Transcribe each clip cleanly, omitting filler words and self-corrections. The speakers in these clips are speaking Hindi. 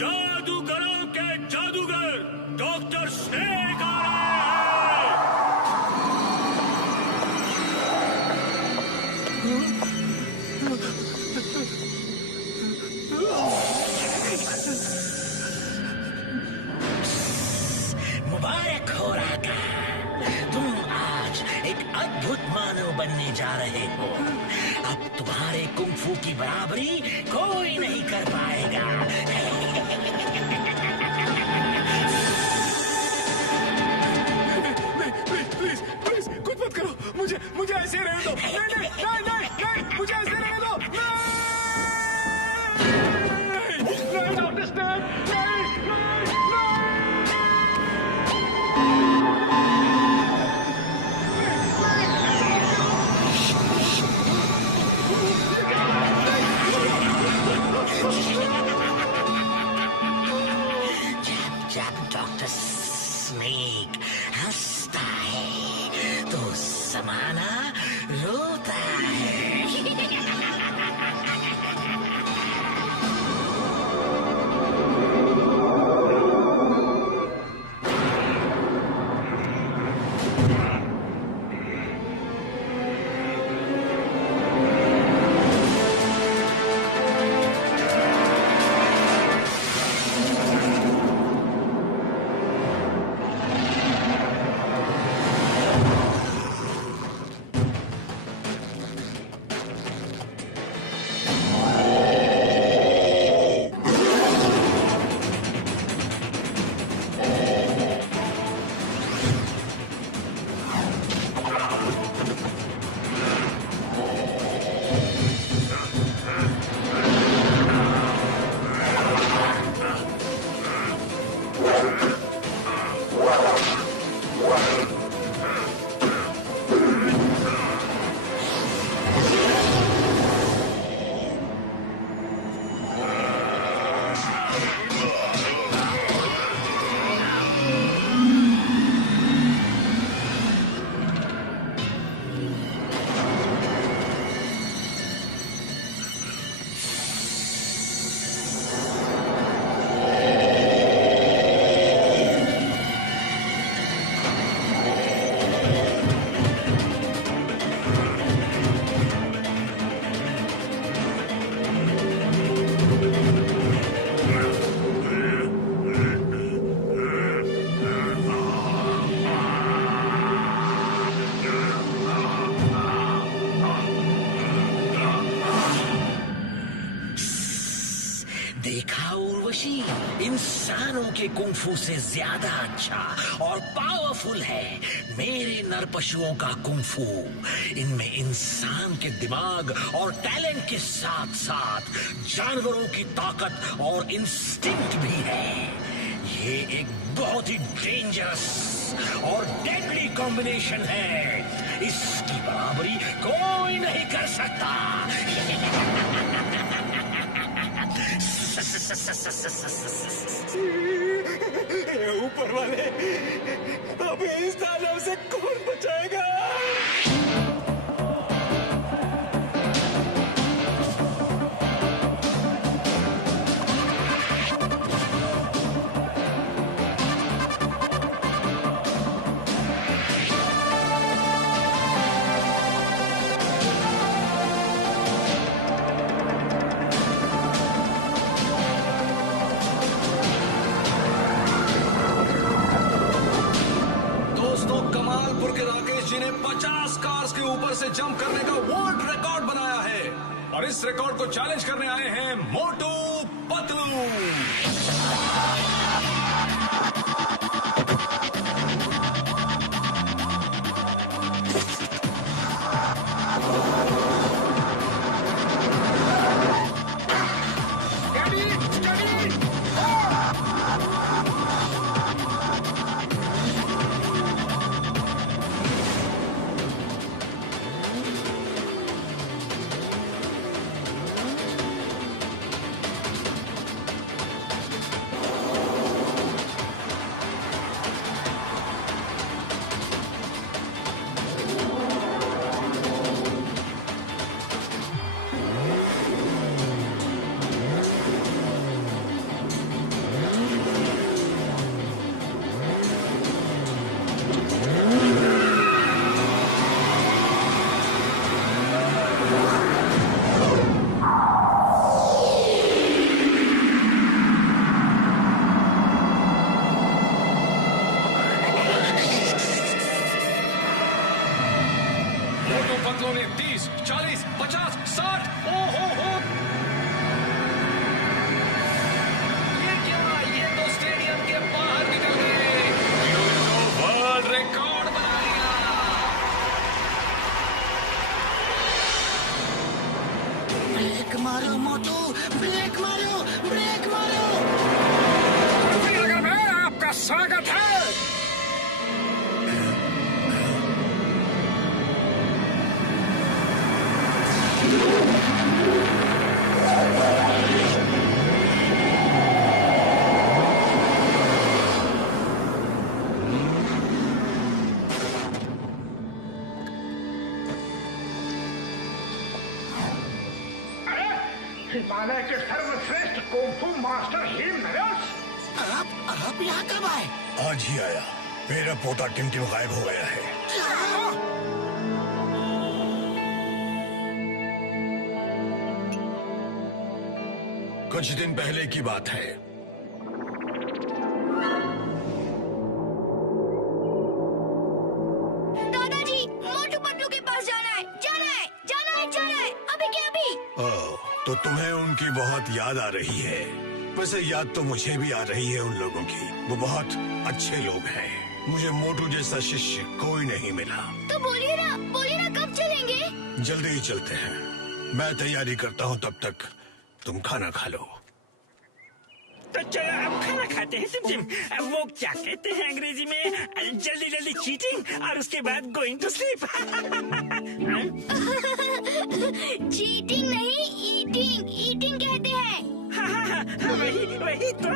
जादूगरों के जादूगर डॉक्टर स्नेक आ रहे हैं। मुबारक हो राका, तुम आज एक अद्भुत मानव बनने जा रहे हो। अब तुम्हारे कुंफू की बराबरी कोई नहीं कर पाएगा। प्लीज प्लीज कुछ मत करो, मुझे ऐसे रहने दो। नहीं नहीं नहीं नहीं, मुझे ऐसे रहने दो। नहीं डॉक्टर स्नेक, नहीं नहीं जब डॉक्टर स्नेक हंसता है तो समाना रोता है। देखा उर्वशी, इंसानों के कुंफू से ज्यादा अच्छा और पावरफुल है मेरे नर पशुओं का कुंफू। इनमें इंसान के दिमाग और टैलेंट के साथ साथ जानवरों की ताकत और इंस्टिंक्ट भी है। ये एक बहुत ही डेंजरस और डेडली कॉम्बिनेशन है। इसकी बराबरी कोई नहीं कर सकता। ऊपर वाले, अब इस दानव से कौन बचाएगा? कमालपुर के राकेश जी ने 50 कार्स के ऊपर से जंप करने का वर्ल्ड रिकॉर्ड बनाया है और इस रिकॉर्ड को चैलेंज करने आए हैं मोटू पतलू। ब्रेक मारो मोटू, ब्रेक मारो, ब्रेक मारो। नगर में आपका स्वागत है। हिमालय के सर्वश्रेष्ठ कुंफू मास्टर हिम नरेश। आप यहाँ कब आए? आज ही आया। मेरा पोता टिमटिम गायब हो गया है। कुछ दिन पहले की बात है। दादाजी, मोटू पतलू के पास जाना है, जाना है, जाना है, जाना है, अभी के अभी। ओह, तो तुम्हें उनकी बहुत याद आ रही है। वैसे याद तो मुझे भी आ रही है उन लोगों की। वो बहुत अच्छे लोग हैं। मुझे मोटू जैसा शिष्य कोई नहीं मिला। तो बोलिए ना कब चलेंगे? जल्दी ही चलते हैं। मैं तैयारी करता हूँ, तब तक तुम खाना खा लो। तो चलो अब खाना खाते हैं टिमटिम। वो क्या कहते हैं अंग्रेजी में, जल्दी जल्दी चीटिंग और उसके बाद गोइंग टू स्लीप। चीटिंग नहीं, ईटिंग कहते हैं। वही तो।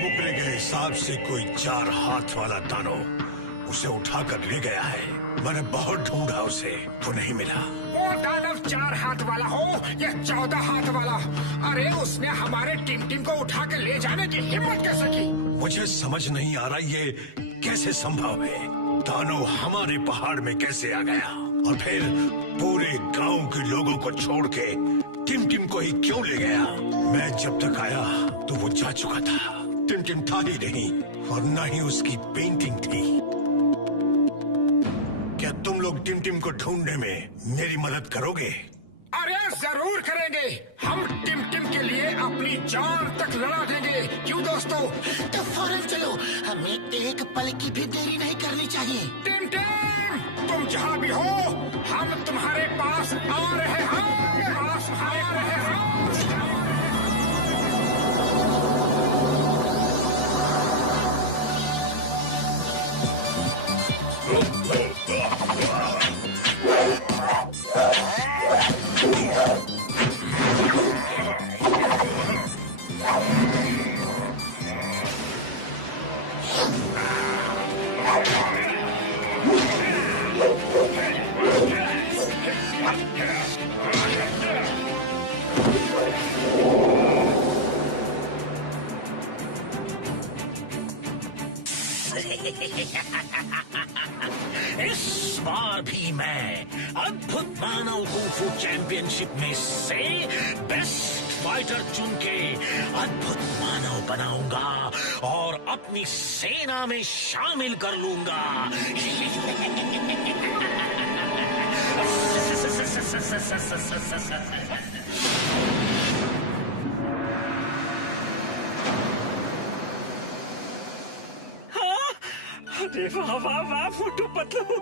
मुकरे के हिसाब से कोई 4 हाथ वाला दानव उसे उठाकर ले गया है। मैंने बहुत ढूंढा उसे, वो नहीं मिला। वो दानव 4 हाथ वाला हो या 14 हाथ वाला, अरे उसने हमारे टिमटिम को उठा के ले जाने की हिम्मत कैसे की? मुझे समझ नहीं आ रहा ये कैसे संभव है। दानव हमारे पहाड़ में कैसे आ गया और फिर पूरे गांव के लोगों को छोड़ के टिमटिम को ही क्यों ले गया? मैं जब तक आया तो वो जा चुका था। टिमटिम था ही नहीं और न ही उसकी पेंटिंग थी। क्या तुम लोग टिमटिम को ढूंढने में मेरी मदद करोगे? अरे जरूर करेंगे। हम टिमटिम के लिए अपनी जान तक लड़ा देंगे। क्यों दोस्तों? तो फौरन चलो, हमें एक पल की भी देरी नहीं करनी चाहिए। टिमटिम, तुम जहाँ भी हो, हम तुम्हारे पास आ रहे हैं। इस बार भी मैं अद्भुत मानव कुंफू चैंपियनशिप में से बेस्ट फाइटर चुन के अद्भुत मानव बनाऊंगा और अपनी सेना में शामिल कर लूंगा। अरे वाह वाह वाह मोटू पतलू,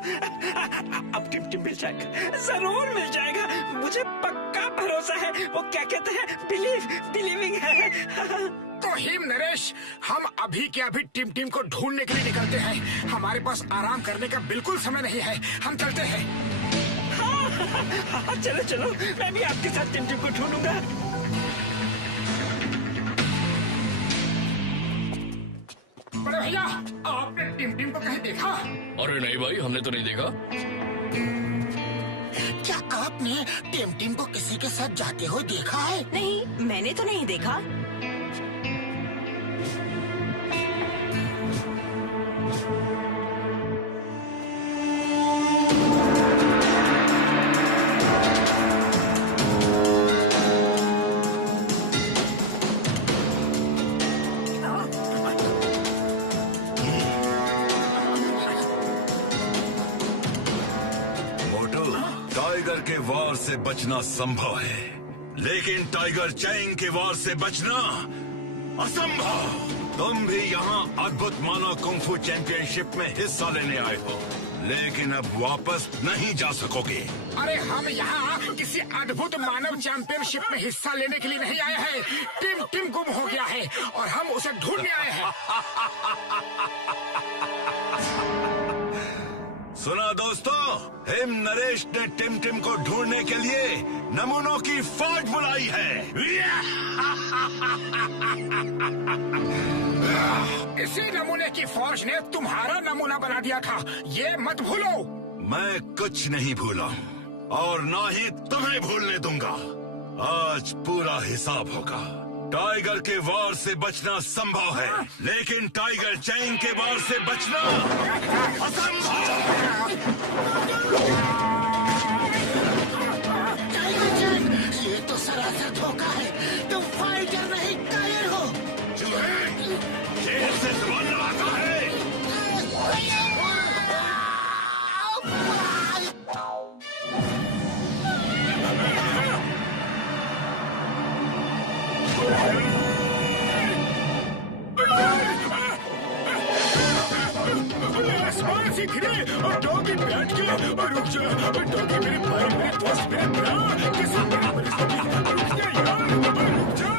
अब टिमटिम मिल जाएगा, जरूर मिल जाएगा। मुझे पक्का भरोसा है। वो क्या कहते हैं, बिलीविंग है। तो हिम नरेश, हम अभी के अभी टिमटिम को ढूंढने के लिए निकलते हैं। हमारे पास आराम करने का बिल्कुल समय नहीं है। हम चलते हैं। हाँ, चलो चलो, मैं भी आपके साथ टिमटिम को ढूंढूंगा। बड़े भैया, आपने टिमटिम को कहीं देखा? अरे नहीं भाई, हमने तो नहीं देखा। क्या आपने टिमटिम को किसी के साथ जाते हुए देखा है? नहीं, मैंने तो नहीं देखा। टाइगर के वार से बचना संभव है, लेकिन टाइगर चैंग के वार से बचना असंभव। तुम भी यहाँ अद्भुत मानव कुंफू चैंपियनशिप में हिस्सा लेने आए हो, लेकिन अब वापस नहीं जा सकोगे। अरे हम यहाँ किसी अद्भुत मानव चैंपियनशिप में हिस्सा लेने के लिए नहीं आए हैं। टिम गुम हो गया है और हम उसे ढूंढने आए हैं। सुना दोस्तों, हिम नरेश ने टिम को ढूंढने के लिए नमूनों की फौज बुलाई है। इसी नमूने की फौज ने तुम्हारा नमूना बना दिया था, ये मत भूलो। मैं कुछ नहीं भूला और ना ही तुम्हें भूलने दूंगा। आज पूरा हिसाब होगा। टाइगर के वार से बचना संभव है, लेकिन टाइगर चैंग के वार से बचना असंभव। टाइगर चैंग, ये तो सरासर धोखा है। तुम फाइटर नहीं, कायर हो। जेल से जुबान लगाता है। आसमान से गिरे और डॉगी बैठ के और रुक जा। डॉगी मेरे भाई, मेरे दोस्त, मेरे प्राण, कैसे मेरी परिस्थिति। रुक जा यार, रुक जा।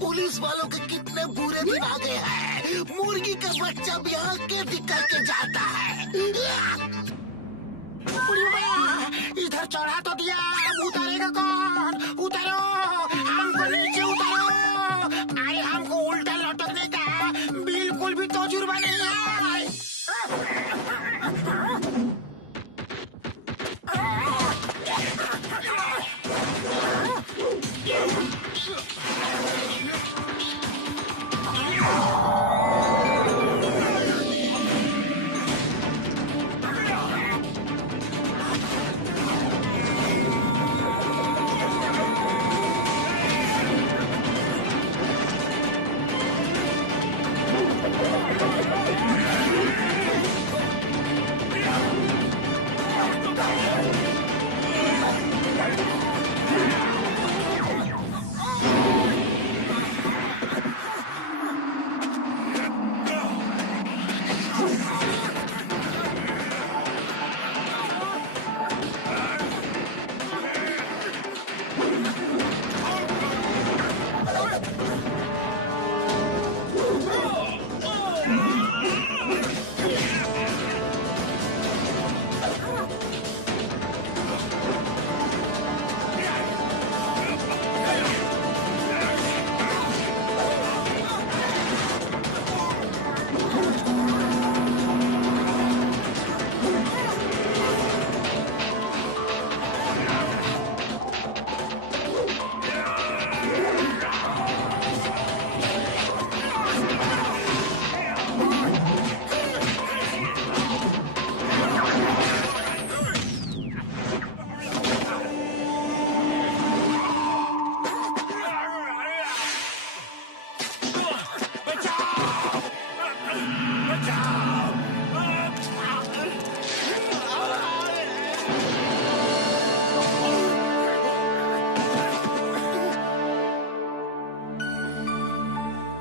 पुलिस वालों के कितने बुरे दिन आ गए हैं। मुर्गी का बच्चा भी आके निकल के जाता है। इधर चढ़ा तो दिया, उतारेगा कौन? उतारो, हमको नीचे उतारो। अरे हमको उल्टा लटकने का बिल्कुल भी तजुर्बा नहीं है।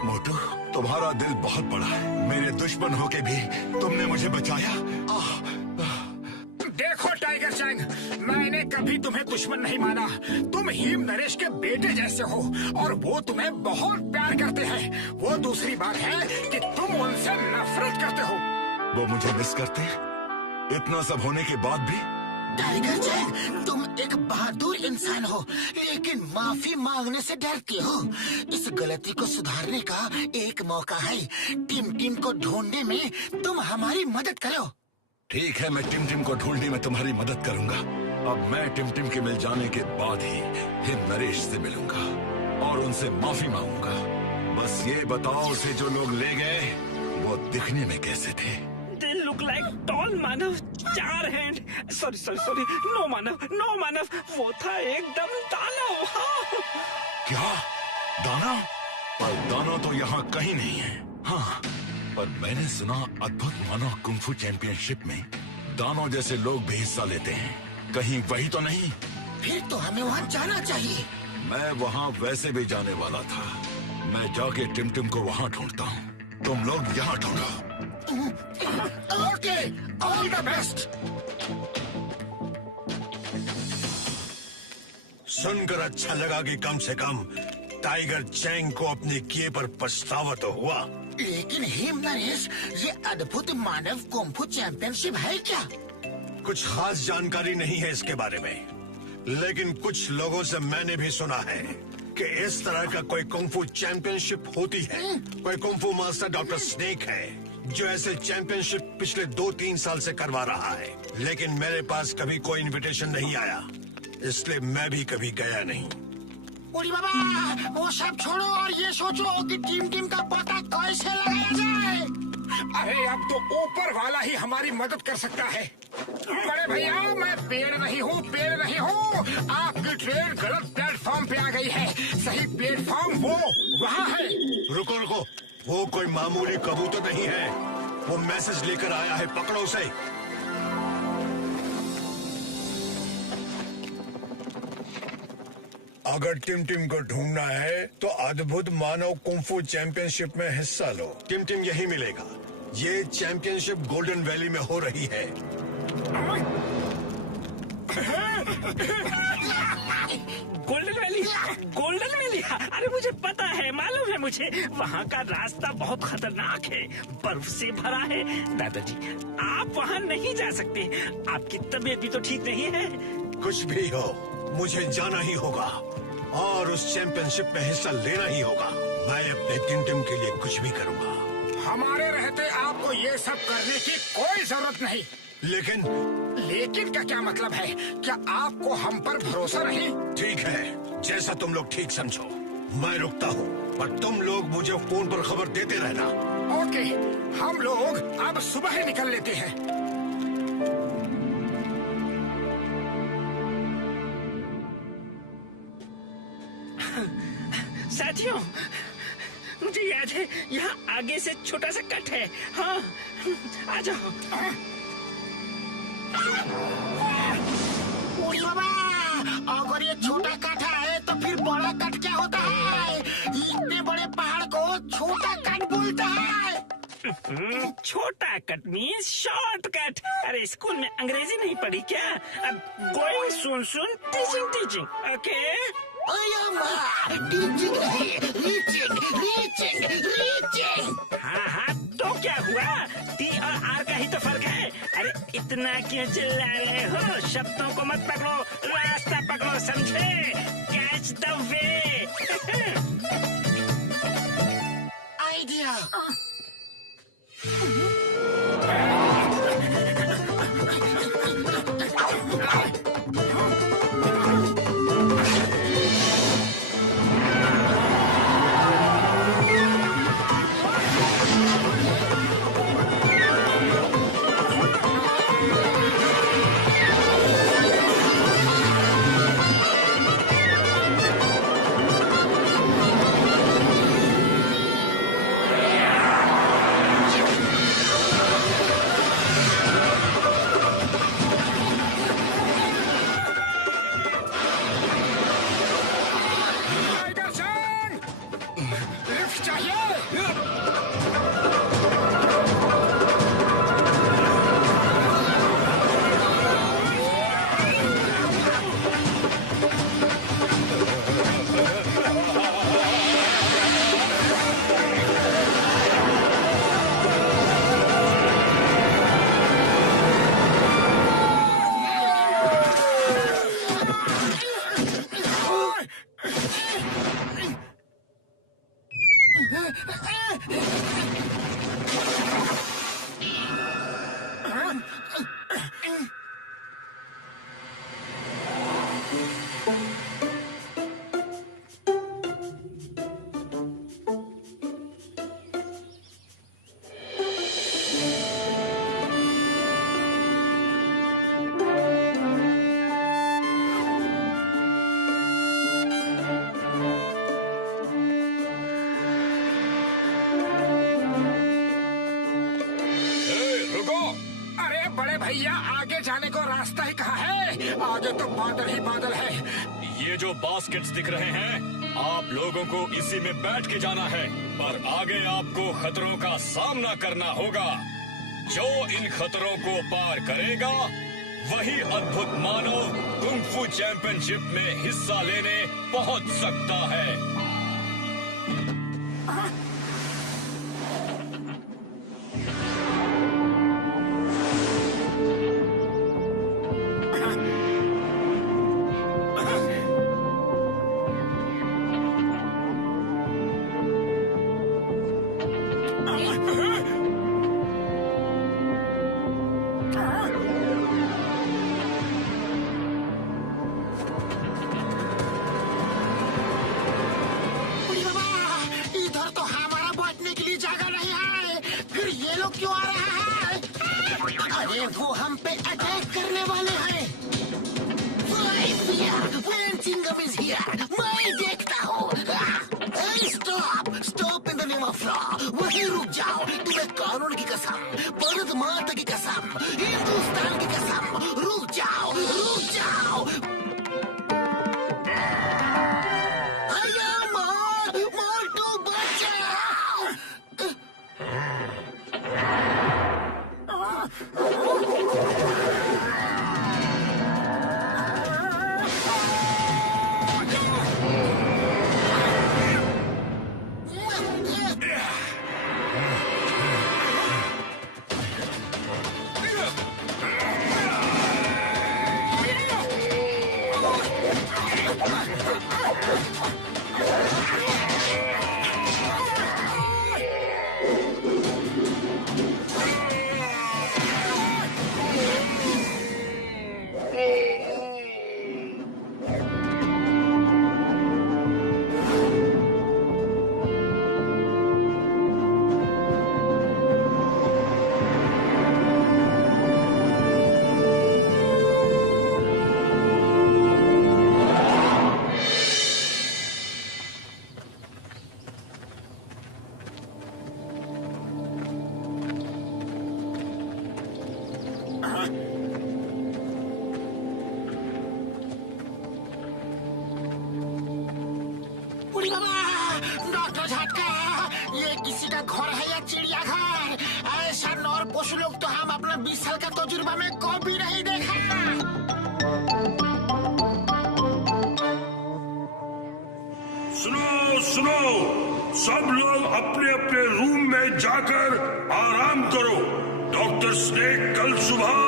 मोटू, तुम्हारा दिल बहुत बड़ा है। मेरे दुश्मन होके भी तुमने मुझे बचाया। देखो टाइगर चैंग, मैंने कभी तुम्हें दुश्मन नहीं माना। तुम हिम नरेश के बेटे जैसे हो और वो तुम्हें बहुत प्यार करते हैं। वो दूसरी बात है कि तुम उनसे नफरत करते हो। वो मुझे मिस करते हैं? इतना सब होने के बाद भी? टाइगर चैंग, तुम एक बहादुर इंसान हो, लेकिन माफी मांगने से डरते हो। इस गलती को सुधारने का एक मौका है। टिम को ढूंढने में तुम हमारी मदद करो। ठीक है, मैं टिम को ढूंढने में तुम्हारी मदद करूंगा। अब मैं टिम के मिल जाने के बाद ही हिम नरेश से मिलूंगा और उनसे माफी मांगूंगा। बस ये बताओ, उसे जो लोग ले गए वो दिखने में कैसे थे? They look like tall केवल मानव 4 हैंड, सॉरी, नो मानव, वो था एकदम दानव। हाँ। क्या दानव? पर दानव तो यहाँ कहीं नहीं है। हाँ, पर मैंने सुना अद्भुत मानव कुंफू चैंपियनशिप में दानव जैसे लोग भी हिस्सा लेते हैं। कहीं वही तो नहीं? फिर तो हमें वहाँ जाना चाहिए। मैं वहाँ वैसे भी जाने वाला था। मैं जाके टिम को वहाँ ढूंढता हूँ, तुम लोग यहाँ ढूंढो। Okay, all the best. सुनकर अच्छा लगा कि कम से कम टाइगर चैंग को अपने किए पर पछतावा तो हुआ। लेकिन हिम नरेश, ये अद्भुत मानव कुंफू चैंपियनशिप है क्या? कुछ खास जानकारी नहीं है इसके बारे में, लेकिन कुछ लोगों से मैंने भी सुना है कि इस तरह का कोई कुंफू चैंपियनशिप होती है। कोई कुंफू मास्टर डॉक्टर स्नेक है जो ऐसे चैंपियनशिप पिछले 2-3 साल से करवा रहा है, लेकिन मेरे पास कभी कोई इनविटेशन नहीं आया, इसलिए मैं भी कभी गया नहीं। ओरी बाबा, वो सब छोड़ो और ये सोचो कि टीम का पता कैसे लगाया जाए। अरे अब तो ऊपर वाला ही हमारी मदद कर सकता है। बड़े भैया, मैं पेड़ नहीं हूँ। आपकी ट्रेन गलत प्लेटफॉर्म पे आ गई है। सही प्लेटफॉर्म वो वहाँ है। रुको, वो कोई मामूली कबूतर नहीं है, वो मैसेज लेकर आया है, पकड़ो उसे। अगर टिम को ढूंढना है तो अद्भुत मानव कुंफू चैंपियनशिप में हिस्सा लो। टिम यही मिलेगा। ये चैंपियनशिप गोल्डन वैली में हो रही है। Golden valley. अरे मुझे पता है, मालूम है मुझे। वहाँ का रास्ता बहुत खतरनाक है, बर्फ से भरा है। दादाजी, आप वहाँ नहीं जा सकते। आपकी तबीयत भी तो ठीक नहीं है। कुछ भी हो, मुझे जाना ही होगा और उस चैंपियनशिप में हिस्सा लेना ही होगा। मैं अपने टिम के लिए कुछ भी करूँगा। हमारे रहते आपको ये सब करने की कोई जरूरत नहीं। लेकिन का क्या मतलब है? क्या आपको हम पर भरोसा नहीं? ठीक है, जैसा तुम लोग ठीक समझो। मैं रुकता हूँ, पर तुम लोग मुझे फोन पर खबर देते रहना। ओके, हम लोग अब सुबह ही निकल लेते हैं। साथियों, मुझे याद है यहाँ आगे से छोटा सा कट है। हाँ, आ जाओ। बाबा, अगर ये छोटा कट है तो फिर बड़ा कट क्या होता है? इतने बड़े पहाड़ को छोटा कट बोलता है। छोटा कट मीन्स शॉर्टकट। अरे स्कूल में अंग्रेजी नहीं पढ़ी क्या? अब गोइंग सुन टीचिंग। Okay, reaching. हाँ, तो क्या हुआ? टी और आर का ही तो फर्क है। अरे इतना क्यों चिल्ला रहे हो? शब्दों को मत पकड़ो, रास्ता पकड़ो, समझे? Catch the way. आइडिया। रास्ता ही कहाँ है? आगे तो बादल ही बादल है। ये जो बास्केट्स दिख रहे हैं, आप लोगों को इसी में बैठ के जाना है, पर आगे आपको खतरों का सामना करना होगा। जो इन खतरों को पार करेगा वही अद्भुत मानव कुंग-फू चैंपियनशिप में हिस्सा लेने पहुंच सकता है। वो हम पे अटैक करने वाले हैं। मैं देखता हूँ। Stop in the name of law. वहीं रुक जाओ। तुम्हें कानून की कसम, भारत माता की कसम, हिंदुस्तान की कसम, रुक जाओ, रुक जाओ। मोटू बचाओ। डॉक्टर झटका, ये किसी का घर है या चिड़ियाघर? ऐसा नौर पशु लोग तो हम अपना 20 साल का तजुर्बा में कभी नहीं देखा। सुनो सुनो, सब लोग अपने अपने रूम में जाकर आराम करो। डॉक्टर स्नेक कल सुबह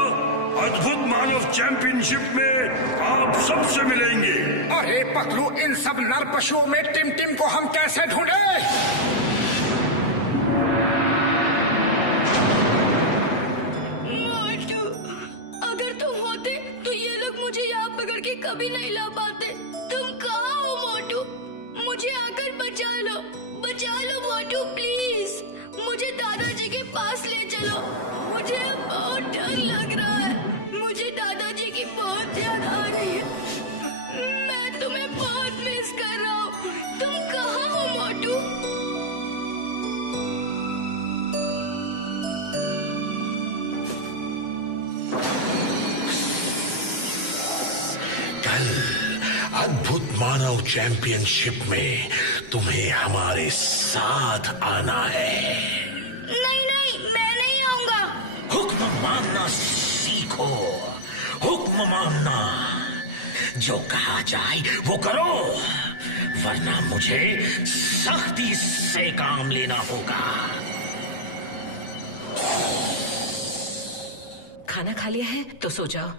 अद्भुत मानव चैंपियनशिप में आप सबसे मिलेंगे। अरे पतलू, इन सब नर पशुओं में टिम टिम को हम कैसे ढूंढे? मोटू, अगर तुम होते तो ये लोग मुझे यहाँ पकड़ के कभी नहीं ला पाते। तुम कहाँ हो मोटू? मुझे आकर बचा लो मोटू, प्लीज। मुझे दादाजी के पास ले चलो। मुझे बहुत डर लग रहा है। मुझे दादाजी की बहुत याद आ रही है। मैं तुम्हें बहुत मिस कर रहा हूँ। तुम कहाँ हो मोटू? कल अद्भुत मानव चैंपियनशिप में तुम्हें हमारे साथ आना है। नहीं नहीं, मैं नहीं आऊंगा। हुक्म मानना सीखो, हुक्म मानना। जो कहा जाए वो करो, वरना मुझे सख्ती से काम लेना होगा। खाना खा लिया है तो सो जाओ।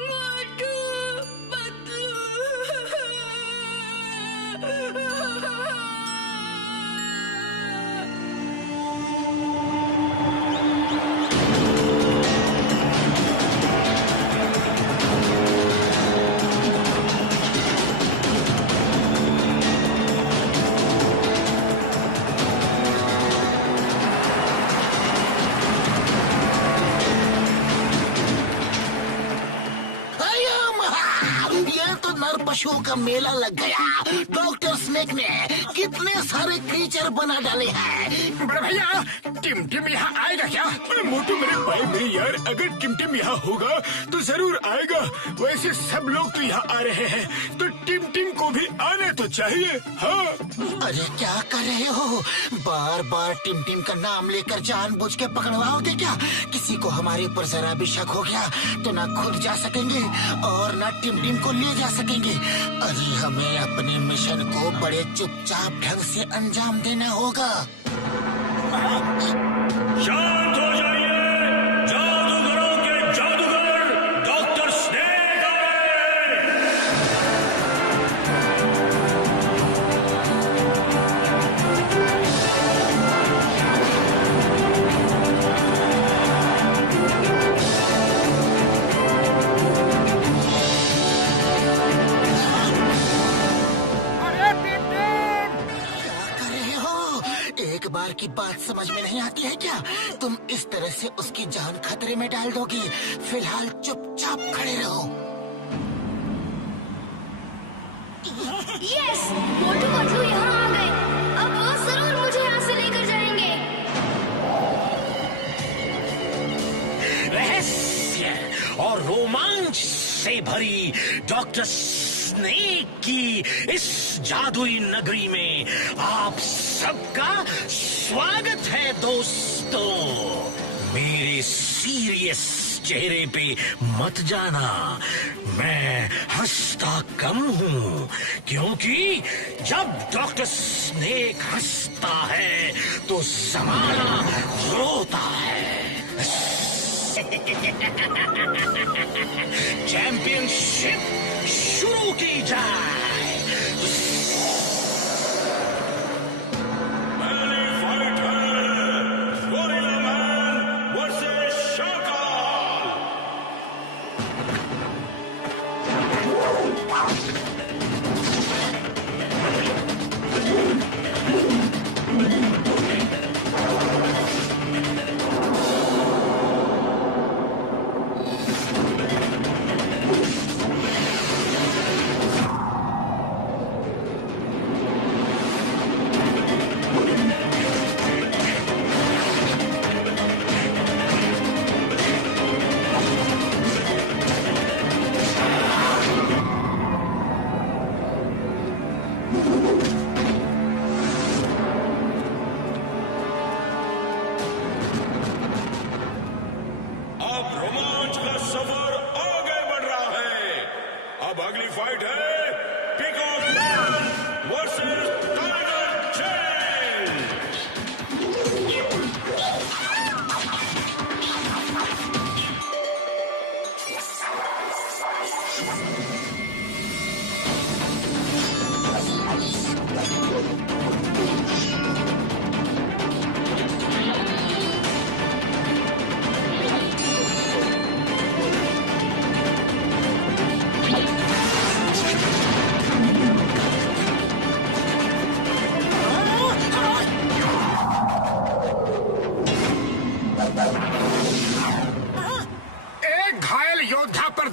मोटू, पतलू। पशुओं का मेला लग गया। डॉक्टर स्नेक ने कितने सारे क्रीचर बना डाले हैं। बड़े भैया, टिमटिम यहाँ आएगा क्या? मोटू मेरे भाई मेरे यार, अगर टिमटिम यहाँ होगा तो जरूर आएगा। वैसे सब लोग तो यहाँ आ रहे हैं, तो टिमटिम को भी आने तो चाहिए। हाँ। अरे क्या कर रहे हो? बार बार टिमटिम का नाम लेकर जानबूझ के पकड़वाओगे क्या? किसी को हमारे ऊपर जरा भी शक हो गया तो ना खुद जा सकेंगे और ना टिमटिम को ले जा सकेंगे। अरे हमें अपने मिशन को बड़े चुपचाप ढंग से अंजाम देना होगा। शांत हो जाइए, जादूगरों के जादूगर डॉक्टर स्नेक आए। एक बार की बात समझ में नहीं आती है क्या? तुम इस तरह से उसकी जान खतरे में डाल दोगे। फिलहाल चुपचाप खड़े रहो। यस, मोटू पतलू यहाँ आ गए। अब वो जरूर मुझे यहाँ से लेकर जाएंगे। रहस्य और रोमांच से भरी डॉक्टर स्नेक की इस जादुई नगरी में आप सबका स्वागत है दोस्तों। मेरे सीरियस चेहरे पे मत जाना, मैं हंसता कम हूँ, क्योंकि जब डॉक्टर स्नेक हंसता है तो जमाना रोता है। चैंपियनशिप शुरू की जाए।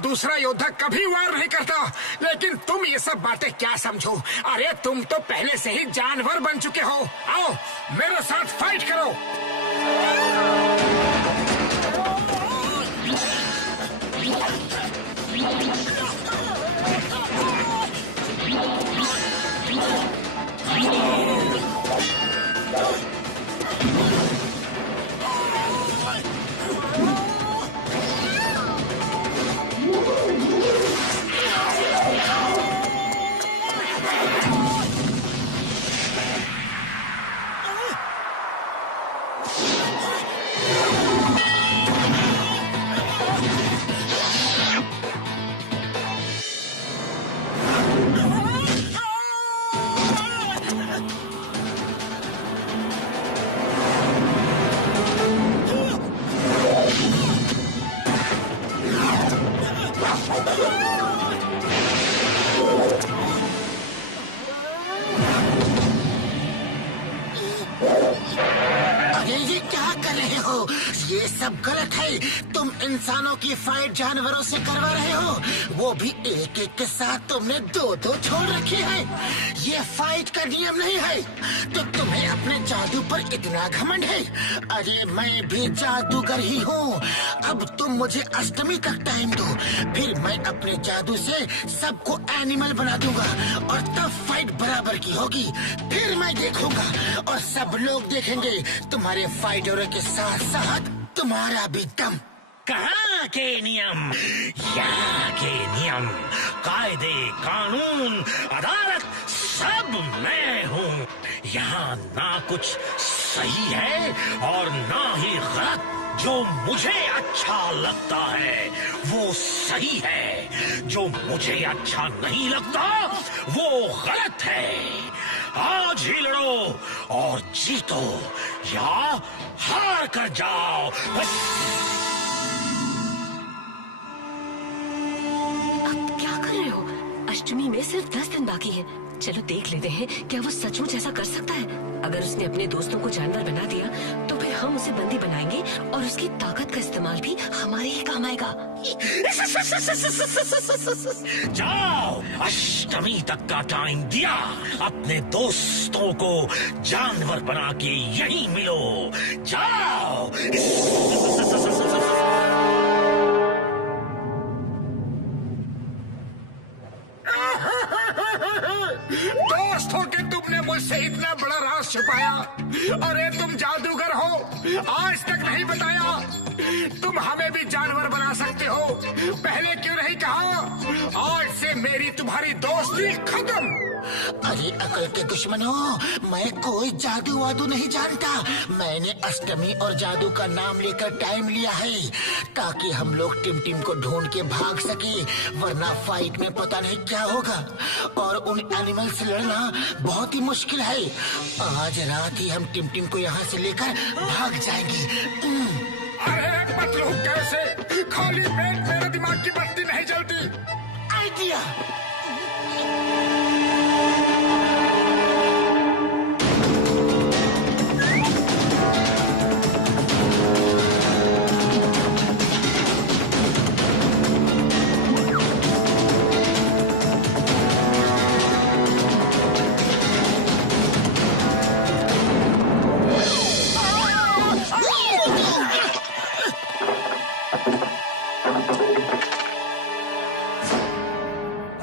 दूसरा योद्धा कभी वार नहीं करता, लेकिन तुम ये सब बातें क्या समझो? अरे तुम तो पहले से ही जानवर बन चुके हो। आओ मेरे साथ फाइट करो। सब गलत है। तुम इंसानों की फाइट जानवरों से करवा रहे हो, वो भी एक एक के साथ तुमने दो दो छोड़ रखी है। ये फाइट का नियम नहीं है। तो तुम्हें अपने जादू पर इतना घमंड है? अरे मैं भी जादूगर ही हूँ। अब तुम मुझे अष्टमी तक टाइम दो, फिर मैं अपने जादू से सबको एनिमल बना दूंगा और तब फाइट बराबर की होगी। फिर मैं देखूंगा और सब लोग देखेंगे तुम्हारे फाइटरों के साथ साथ तुम्हारा भी दम। कहाँ के नियम, यहाँ के नियम, कायदे, कानून, अदालत सब मैं हूँ। यहाँ ना कुछ सही है और ना ही गलत। जो मुझे अच्छा लगता है वो सही है, जो मुझे अच्छा नहीं लगता वो गलत है। आज ही लड़ो और जीतो या हार कर जाओ। बस अब क्या कर रहे हो? अष्टमी में सिर्फ 10 दिन बाकी है। चलो देख लेते हैं क्या वो सचमुच ऐसा कर सकता है। अगर उसने अपने दोस्तों को जानवर बना दिया तो फिर हम उसे बंदी बनाएंगे और उसकी ताकत का इस्तेमाल भी हमारे ही काम आएगा। जाओ, अष्टमी तक का टाइम दिया। अपने दोस्तों को जानवर बना के यहीं मिलो। जाओ। दोस्त हो कि तुमने मुझसे इतना बड़ा राज छुपाया। अरे तुम जादूगर हो, आज तक नहीं बताया। तुम हमें भी जानवर बना सकते हो, पहले क्यों नहीं कहा? आज से मेरी तुम्हारी दोस्ती खत्म। अरे अकल के दुश्मनों, मैं कोई जादू वादू नहीं जानता। मैंने अष्टमी और जादू का नाम लेकर टाइम लिया है ताकि हम लोग टिम को ढूंढ के भाग सके, वरना फाइट में पता नहीं क्या होगा और उन एनिमल से लड़ना बहुत ही मुश्किल है। आज रात ही हम टिम को यहाँ से लेकर भाग जाएंगे। अरे पतलू, कैसे? खाली पेट मेरे दिमाग की बत्ती नहीं जलती। आइडिया।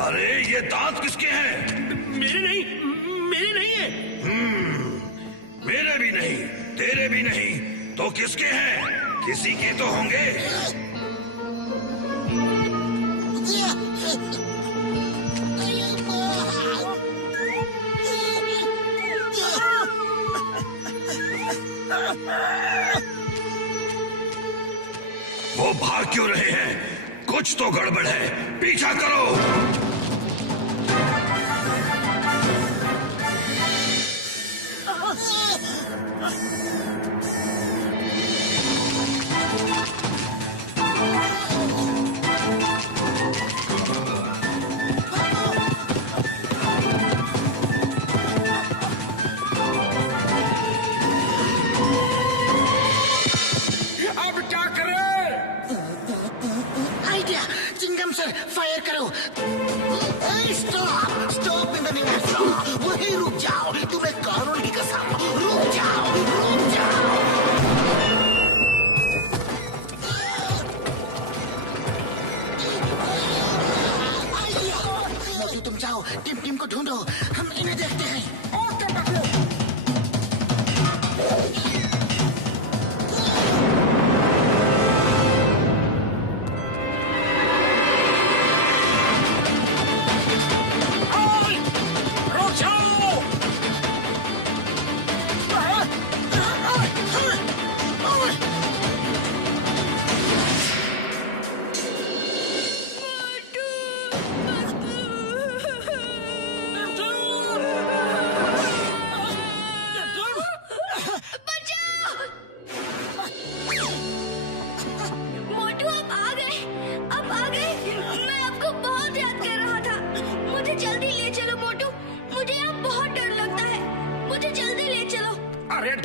अरे ये दांत किसके हैं? मेरे नहीं, मेरे नहीं है। मेरे भी नहीं, तेरे भी नहीं, तो किसके हैं? किसी के तो होंगे। वो भाग क्यों रहे हैं? कुछ तो गड़बड़ है, पीछा करो। अब क्या करें? आइडिया, चिंगम सर फायर करो।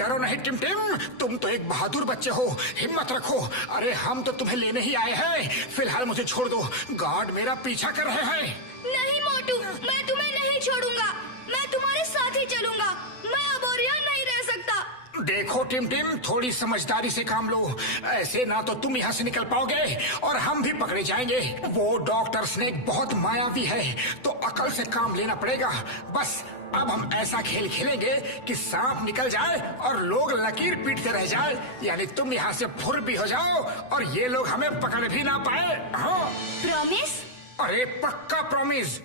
डरो नहीं टिमटिम, तुम तो एक बहादुर बच्चे हो, हिम्मत रखो। अरे हम तो तुम्हें लेने ही आए हैं। फिलहाल मुझे छोड़ दो, गार्ड मेरा पीछा कर रहे हैं। नहीं मोटू, मैं तुम्हें नहीं छोड़ूंगा, मैं तुम्हारे साथ ही चलूंगा। मैं अब और यहाँ नहीं रह सकता। देखो टिमटिम, थोड़ी समझदारी से काम लो, ऐसे ना तो तुम यहाँ से निकल पाओगे और हम भी पकड़े जाएंगे। वो डॉक्टर स्नेक बहुत मायावी है, तो अकल से काम लेना पड़ेगा। बस अब हम ऐसा खेल खेलेंगे कि सांप निकल जाए और लोग लकीर पीटते रह जाए, यानी तुम यहाँ से फुर भी हो जाओ और ये लोग हमें पकड़ भी ना पाए। हाँ प्रॉमिस? अरे पक्का प्रॉमिस।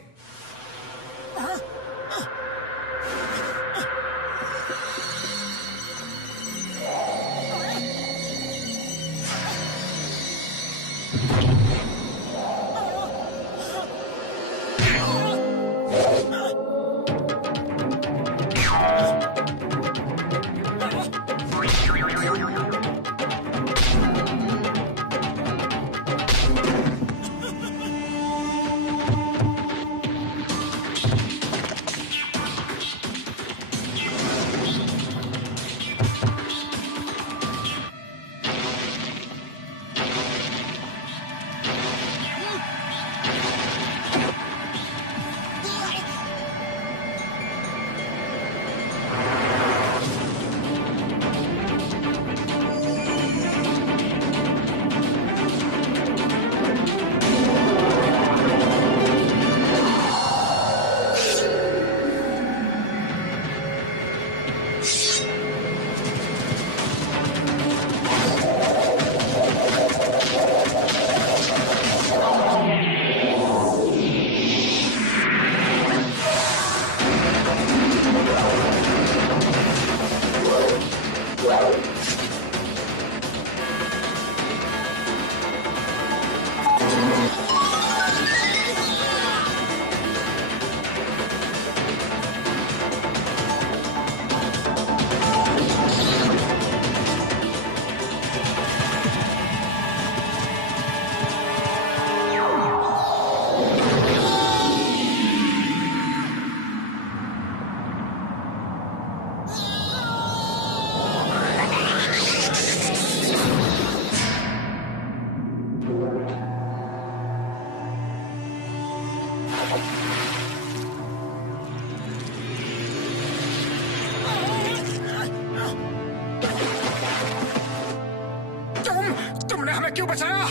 तुमने हमें क्यों बचाया?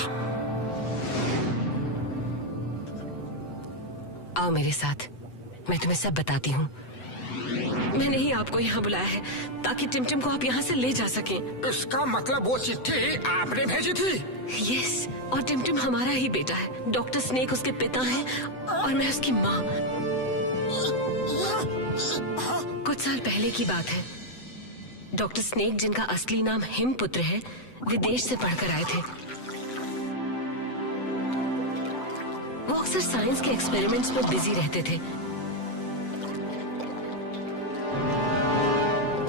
आओ मेरे साथ, मैं तुम्हें सब बताती हूँ। मैंने ही आपको यहाँ बुलाया है ताकि टिमटिम को आप यहाँ से ले जा सकें। इसका मतलब वो चिट्ठी आपने भेजी थी? यस, और टिमटिम हमारा ही बेटा है। डॉक्टर स्नेक उसके पिता हैं और मैं उसकी माँ। कुछ साल पहले की बात है। डॉक्टर स्नेक, जिनका असली नाम हिमपुत्र है, विदेश से पढ़कर आए थे। वो अक्सर साइंस के एक्सपेरिमेंट्स में बिजी रहते थे।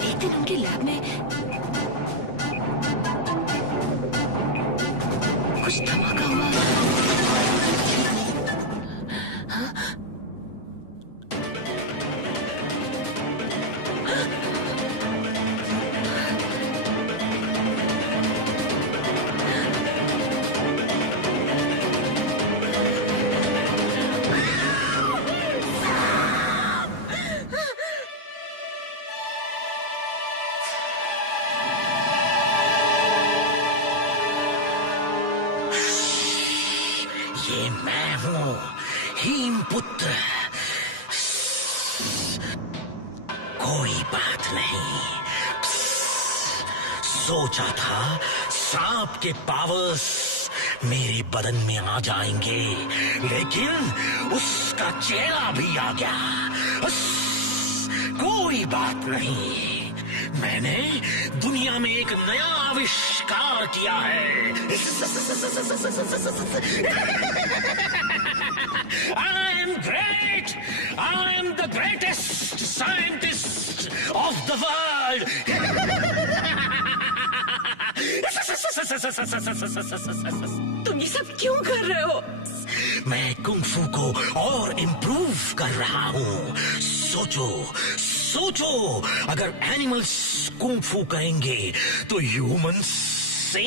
एक दिन उनके लैब में कुछ धमाका हुआ। ये मैं हूँ, हिमपुत्र। कोई बात नहीं। सोचा था सांप के पावर्स मेरे बदन में आ जाएंगे, लेकिन उसका चेहरा भी आ गया। कोई बात नहीं, मैंने दुनिया में एक नया आविष्कार किया है। I am great. I am the greatest scientist of the world. तुम ये सब क्यों कर रहे हो? मैं कुंग फू को और इम्प्रूव कर रहा हूँ। सोचो सोचो, अगर एनिमल्स कुंग-फू करेंगे तो ह्यूमंस से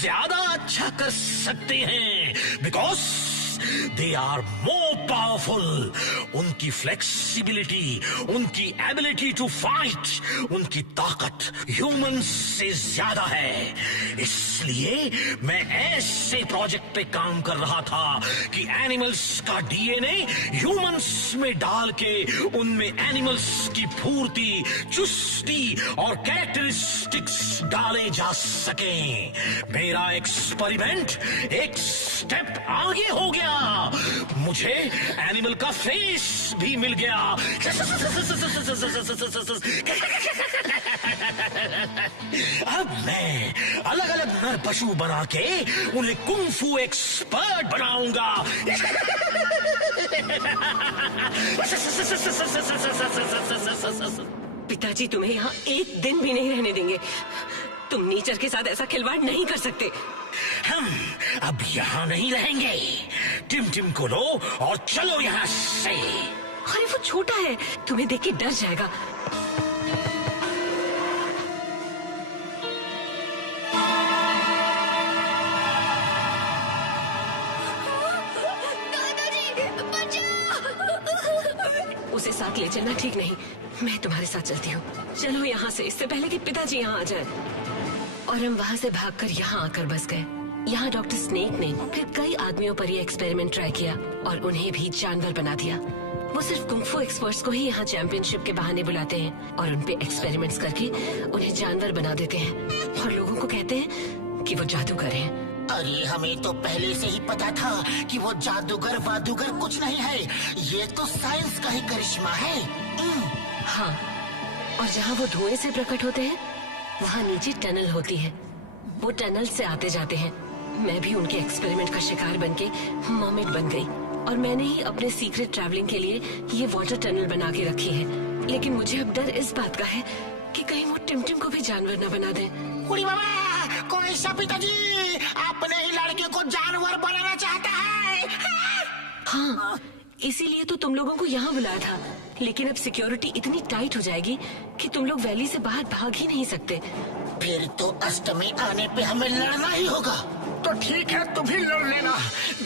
ज्यादा अच्छा कर सकते हैं, because they are more powerful. उनकी फ्लेक्सिबिलिटी, उनकी एबिलिटी टू फाइट, उनकी ताकत ह्यूमंस से ज्यादा है। इसलिए मैं ऐसे प्रोजेक्ट पे काम कर रहा था कि एनिमल्स का डीएनए ह्यूमंस में डाल के उनमें एनिमल्स की फुर्ती, चुस्ती और कैरेक्टरिस्टिक्स डाले जा सकें। मेरा एक्सपेरिमेंट एक स्टेप आगे हो गया। मुझे एनिमल का फेस भी मिल गया। अब मैं अलग अलग नर पशु बना के उन्हें कुंग-फू एक्सपर्ट बनाऊंगा। पिताजी तुम्हें यहाँ एक दिन भी नहीं रहने देंगे। तुम नेचर के साथ ऐसा खिलवाड़ नहीं कर सकते। हम अब यहाँ नहीं रहेंगे। टिम को लो और चलो यहाँ से। अरे वो छोटा है, तुम्हें देख के डर जाएगा। उसे साथ ले चलना ठीक नहीं। मैं तुम्हारे साथ चलती हूँ। चलो यहाँ से, इससे पहले कि पिताजी यहाँ आ जाए। और हम वहाँ से भागकर यहाँ आकर बस गए। यहाँ डॉक्टर स्नेक ने फिर कई आदमियों पर ये एक्सपेरिमेंट ट्राई किया और उन्हें भी जानवर बना दिया। वो सिर्फ कुंग-फू एक्सपर्ट्स को ही यहाँ चैंपियनशिप के बहाने बुलाते हैं और उनपे एक्सपेरिमेंट्स करके उन्हें जानवर बना देते हैं और लोगों को कहते हैं कि वो जादूगर हैं। अरे हमें तो पहले से ही पता था कि वो जादूगर वादूगर कुछ नहीं है। ये तो साइंस का ही करिश्मा है। हाँ, और जहाँ वो धुएं से प्रकट होते हैं वहाँ नीचे टनल होती है। वो टनल से आते जाते हैं। मैं भी उनके एक्सपेरिमेंट का शिकार बनके मर्मेड बन गई और मैंने ही अपने सीक्रेट ट्रैवलिंग के लिए ये वाटर टनल बना के रखी है। लेकिन मुझे अब डर इस बात का है कि कहीं वो टिम को भी जानवर न बना दे। उड़ी बाबा, कोई सा पिताजी अपने ही लड़के को जानवर बनाना चाहता है। हाँ, इसीलिए तो तुम लोगों को यहाँ बुलाया था। लेकिन अब सिक्योरिटी इतनी टाइट हो जाएगी कि तुम लोग वैली से बाहर भाग ही नहीं सकते। फिर तो अष्टमी आने पे हमें लड़ना ही होगा। तो ठीक है, तुम ही लड़ लेना।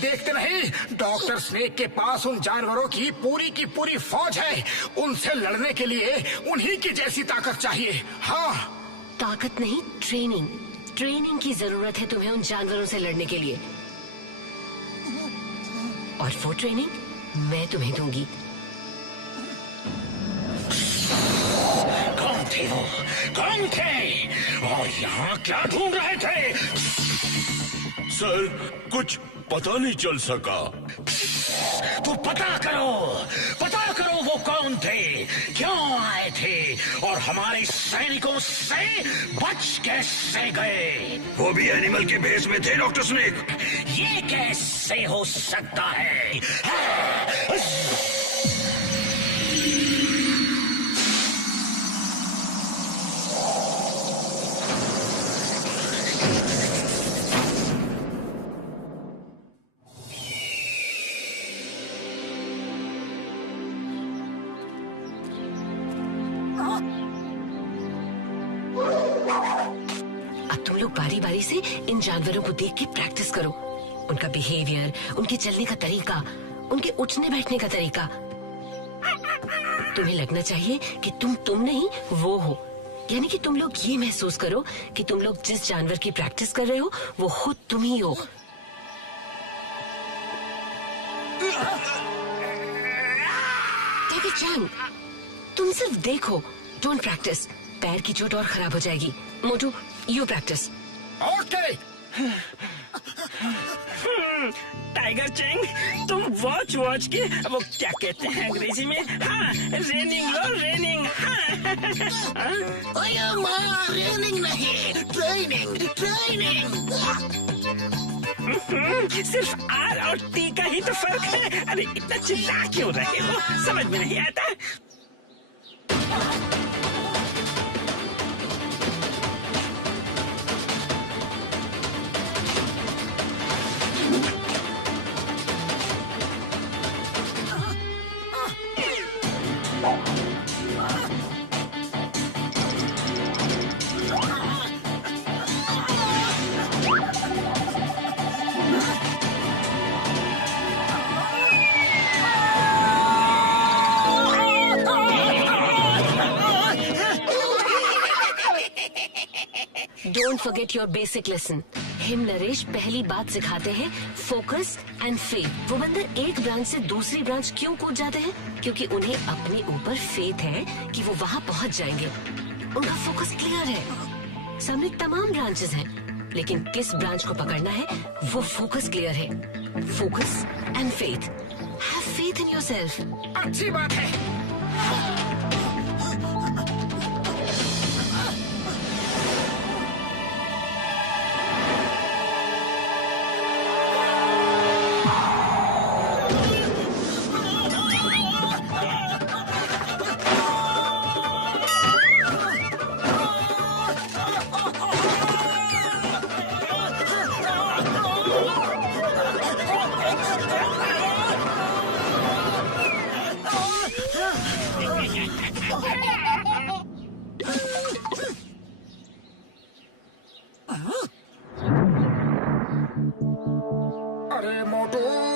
देखते नहीं, डॉक्टर स्नेक के पास उन जानवरों की पूरी फौज है। उनसे लड़ने के लिए उन्हीं की जैसी ताकत चाहिए। हाँ, ताकत नहीं, ट्रेनिंग की जरूरत है तुम्हें उन जानवरों से लड़ने के लिए। और वो ट्रेनिंग मैं तुम्हें दूंगी। कौन थे वो? कौन थे? और यहाँ क्या ढूंढ रहे थे? सर, कुछ पता नहीं चल सका। तो पता करो वो कौन थे, क्यों आए थे और हमारे सैनिकों से बच कैसे गए? वो भी एनिमल के भेष में थे डॉक्टर स्नेक। ये कैसे हो सकता है? बारी बारी से इन जानवरों को देख के प्रैक्टिस करो। उनका बिहेवियर, उनके चलने का तरीका, उनके उठने बैठने का तरीका। तुम्हें लगना चाहिए कि तुम नहीं वो हो। यानी कि तुम लोग ये महसूस करो कि तुम लोग जिस जानवर की प्रैक्टिस कर रहे हो वो खुद तुम ही हो। जैकी चैन, तुम सिर्फ देखो, डोंट प्रैक्टिस। पैर की चोट और खराब हो जाएगी। Motu, you practice. Okay. Tiger Chang, तुम वॉच के वो क्या कहते हैं अंग्रेजी में? हाँ, रेनिंग लो, रेनिंग। ओए माँ, रेनिंग नहीं, ट्रेनिंग। सिर्फ आर और टी का ही तो फर्क है। अरे इतना चिल्ला क्यों रहे हो? समझ में नहीं आता। Don't forget your basic lesson. Him Naresh पहली बात सिखाते हैं फोकस एंड फेथ। वो बंदर एक ब्रांच से दूसरी ब्रांच क्यों कूद जाते हैं? क्योंकि उन्हें अपने ऊपर फेथ है कि वो वहाँ पहुँच जाएंगे। उनका फोकस क्लियर है। सामने तमाम ब्रांचेस हैं, लेकिन किस ब्रांच को पकड़ना है वो फोकस क्लियर है। Focus and faith. Have faith in yourself. अच्छी बात है।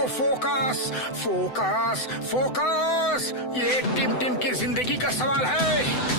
फोकस फोकस फोकस, ये टिम टिम की जिंदगी का सवाल है।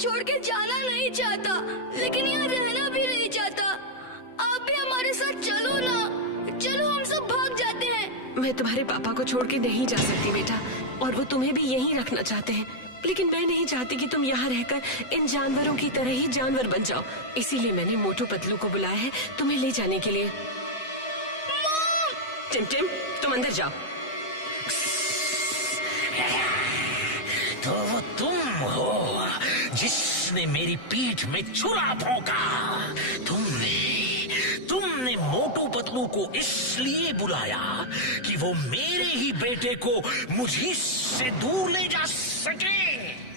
छोड़ के जाना नहीं चाहता, लेकिन यहाँ रहना भी नहीं चाहता। आप भी हमारे साथ चलो ना, चलो हम सब भाग जाते हैं। मैं तुम्हारे पापा को छोड़ के नहीं जा सकती बेटा, और वो तुम्हें भी यहीं रखना चाहते हैं, लेकिन मैं नहीं चाहती कि तुम यहाँ रहकर इन जानवरों की तरह ही जानवर बन जाओ। इसीलिए मैंने मोटू पतलू को बुलाया है तुम्हें ले जाने के लिए। टिम टिम, तुम अंदर जाओ। तो वो तुम हो जिसने मेरी पीठ में छुरा भोंका। तुमने मोटू पतलू को इसलिए बुलाया कि वो मेरे ही बेटे को मुझे से दूर ले जा सके।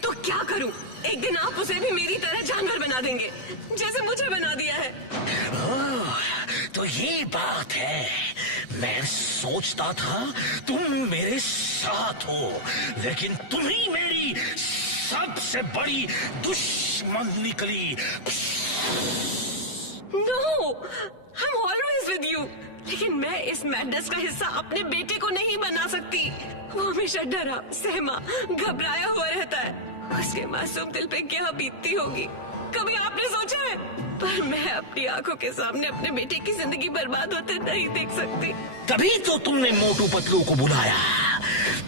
तो क्या करूं? एक दिन आप उसे भी मेरी तरह जानवर बना देंगे, जैसे मुझे बना दिया है। तो ये बात है। मैं सोचता था तुम मेरे साथ हो, लेकिन तुम ही मेरी सबसे बड़ी दुश्मन निकली। No, I'm always with you. लेकिन मैं इस मैडनेस का हिस्सा अपने बेटे को नहीं बना सकती। वो हमेशा डरा, सहमा, घबराया हुआ रहता है। उसके मासूम दिल पे क्या बीतती होगी, कभी आपने सोचा है? पर मैं अपनी आंखों के सामने अपने बेटे की जिंदगी बर्बाद होते नहीं देख सकती। तभी तो तुमने मोटू पतलू को बुलाया।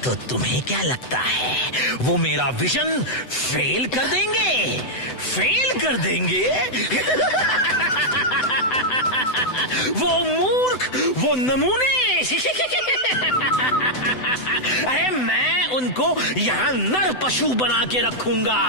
तो तुम्हें क्या लगता है वो मेरा विजन फेल कर देंगे? फेल कर देंगे? वो मूर्ख, वो नमूने। अरे मैं उनको यहाँ नर पशु बना के रखूंगा।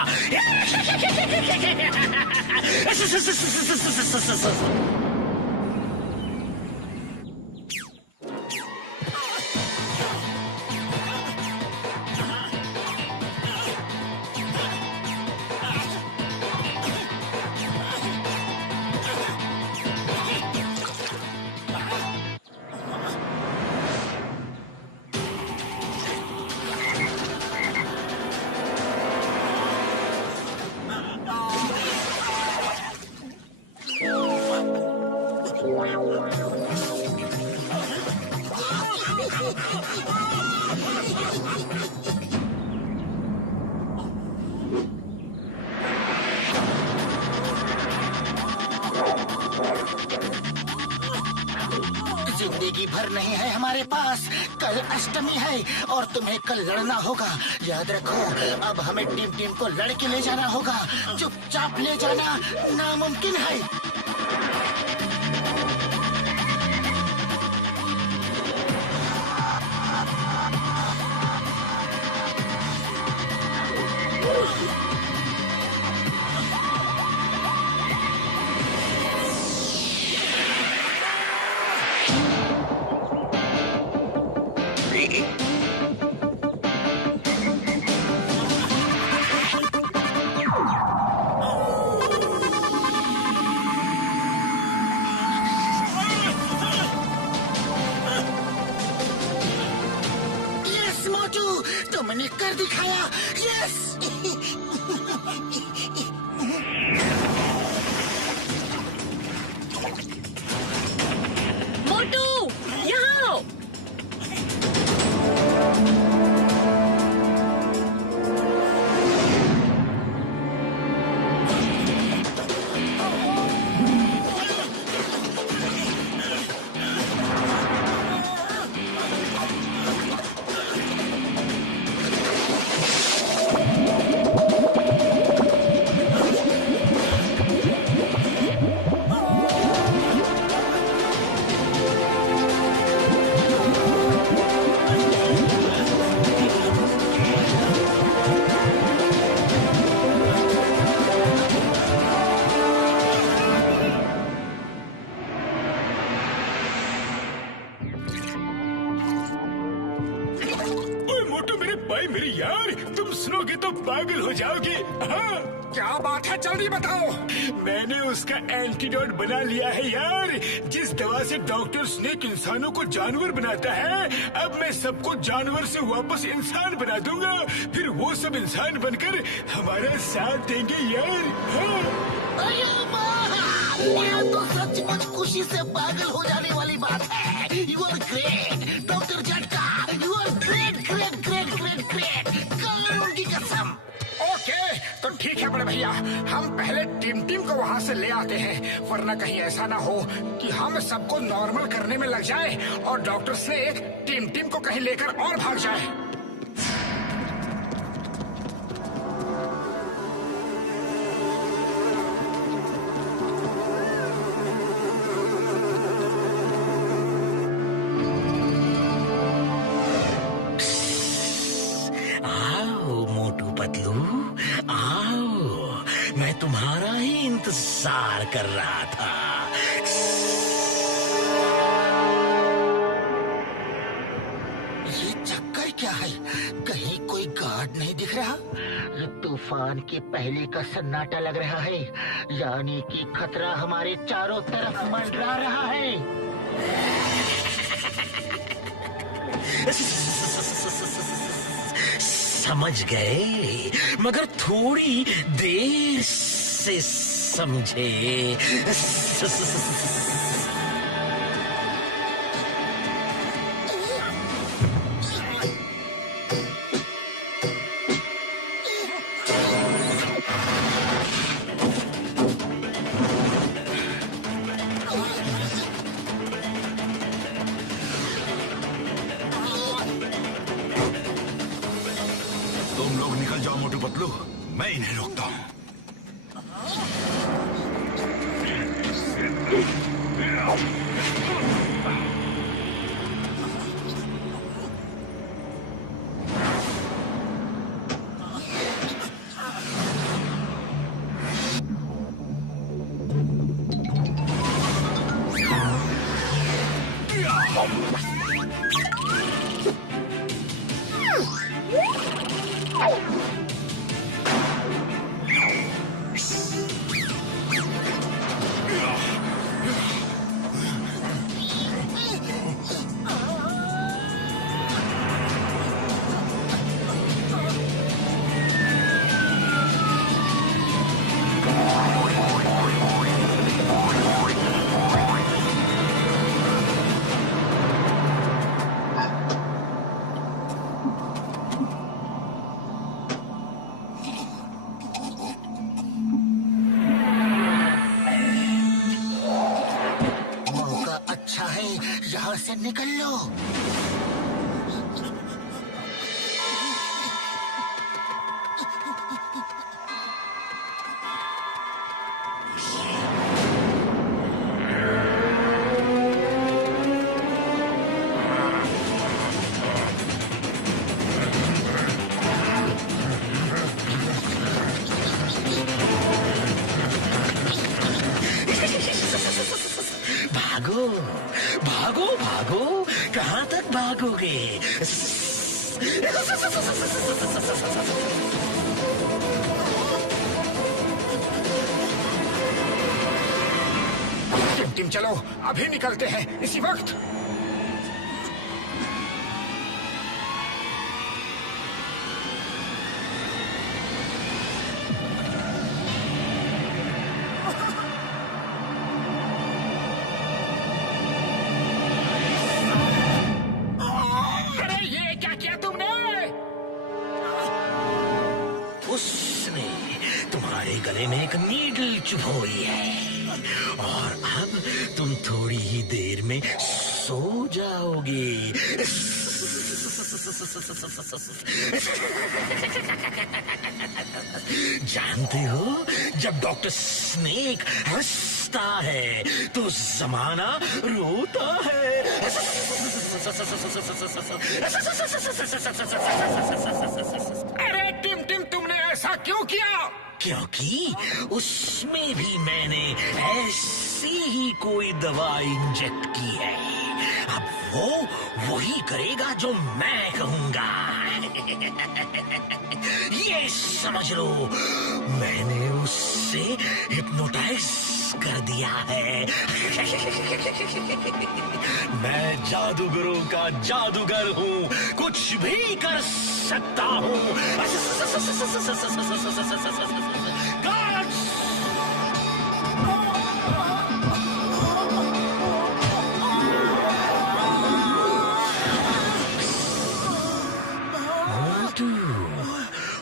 जिंदगी भर नहीं है हमारे पास, कल अष्टमी है और तुम्हें कल लड़ना होगा। याद रखो, अब हमें टीम टीम को लड़के ले जाना होगा। चुपचाप ले जाना नामुमकिन है। तुमने कर दिखाया। यस। मोटू, यहाँ आओ। भाई मेरी यार, तुम सुनोगे तो पागल हो जाओगे। हाँ, क्या बात है, जल्दी बताओ। मैंने उसका एंटीडोट बना लिया है यार। जिस दवा से डॉक्टर स्नेक इंसानों को जानवर बनाता है, अब मैं सबको जानवर से वापस इंसान बना दूंगा। फिर वो सब इंसान बनकर हमारा साथ देंगे यार। हाँ। ये तो सचमुच खुशी से पागल हो जाने वाली बात है। You are great doctor Jhatka, you are great great great great great, कानून की कसम। ओके, तो ठीक है बड़े भैया, हम पहले टीम को वहाँ से ले आते हैं, वरना कहीं ऐसा ना हो कि हम सबको नॉर्मल करने में लग जाए और डॉक्टर स्नेक टीम को कहीं लेकर और भाग जाए। तुम्हारा ही इंतजार कर रहा था। ये चक्कर क्या है? कहीं कोई गार्ड नहीं दिख रहा? तूफान के पहले का सन्नाटा लग रहा है, यानी कि खतरा हमारे चारों तरफ मंडरा रहा है। समझ गए, मगर थोड़ी देर से समझे। तुम लोग निकल जाओ मोटू पतलू, मैं इन्हें रोकता हूँ। निकल लो। भागो भागो भागो, कहाँ तक भागोगे? टिम चलो, अभी निकलते हैं इसी वक्त। अरे ये क्या किया तुमने? उसने तुम्हारे गले में एक नीडल चुभोई है और अब तुम थोड़ी ही देर में सो जाओगे। जानते हो, जब डॉक्टर स्नेक हंसता है तो जमाना रोता है। अरे टिम तुमने ऐसा क्यों किया? क्योंकि उसमें भी मैंने ऐसी ही कोई दवा इंजेक्ट की है। अब वो वही करेगा जो मैं कहूंगा। ये समझ लो, मैंने उससे हिप्नोटाइज कर दिया है। मैं जादूगरों का जादूगर हूँ, कुछ भी कर सकता हूँ।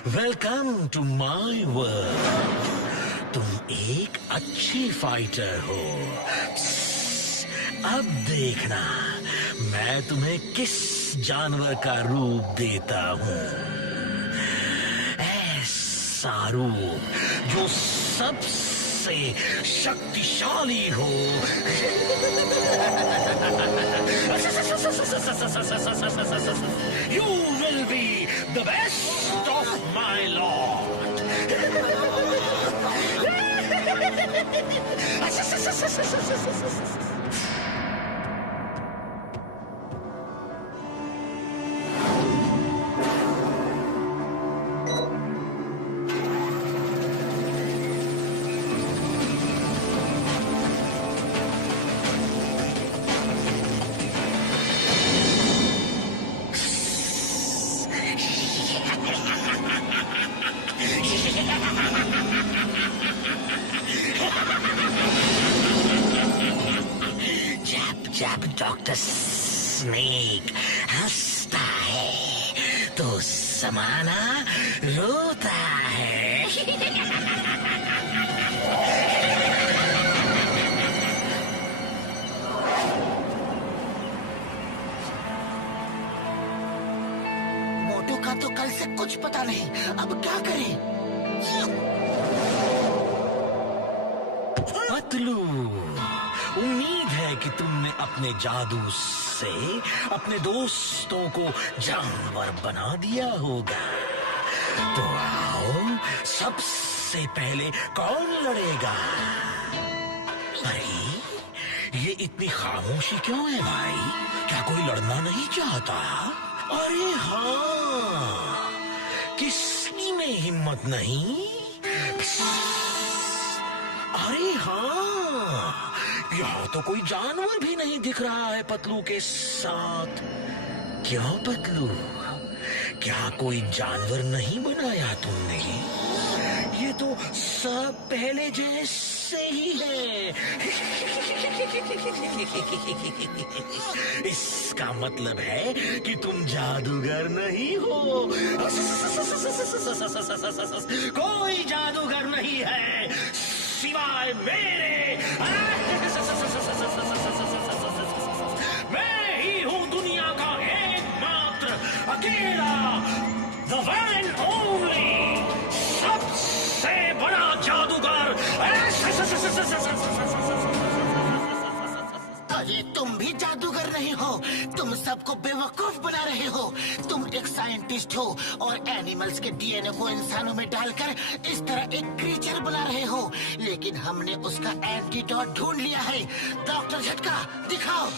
Welcome to my world. तुम एक अच्छी फाइटर हो। अब देखना मैं तुम्हें किस जानवर का रूप देता हूँ। ऐसा रूप जो सबसे शक्तिशाली हो। You will be the best of my lord. जब डॉक्टर स्नेक हंसता है तो जमाना रोता है। मोटू का तो कल से कुछ पता नहीं, अब क्या करें? पतलू, उम्मीद है कि तुमने अपने जादू से अपने दोस्तों को जानवर बना दिया होगा। तो आओ, सबसे पहले कौन लड़ेगा? अरे ये इतनी खामोशी क्यों है भाई? क्या कोई लड़ना नहीं चाहता? अरे हाँ, किसी में हिम्मत नहीं? अरे हाँ, यहाँ तो कोई जानवर भी नहीं दिख रहा है पतलू के साथ। क्यों पतलू, क्या कोई जानवर नहीं बनाया तुमने? ये तो सब पहले जैसे ही है। इसका मतलब है कि तुम जादूगर नहीं हो। कोई जादूगर नहीं है सिवाय मेरे। मैं ही अकेला, the one and only, सबसे बड़ा जादूगर। अरे तुम भी जादूगर नहीं हो, तुम सबको बेवकूफ बना रहे हो। तुम एक साइंटिस्ट हो और एनिमल्स के डीएनए को इंसानों में डालकर इस तरह एक क्रीचर बना रहे हो, लेकिन हमने उसका एंटीडोट ढूंढ लिया है। डॉक्टर झटका दिखाओ।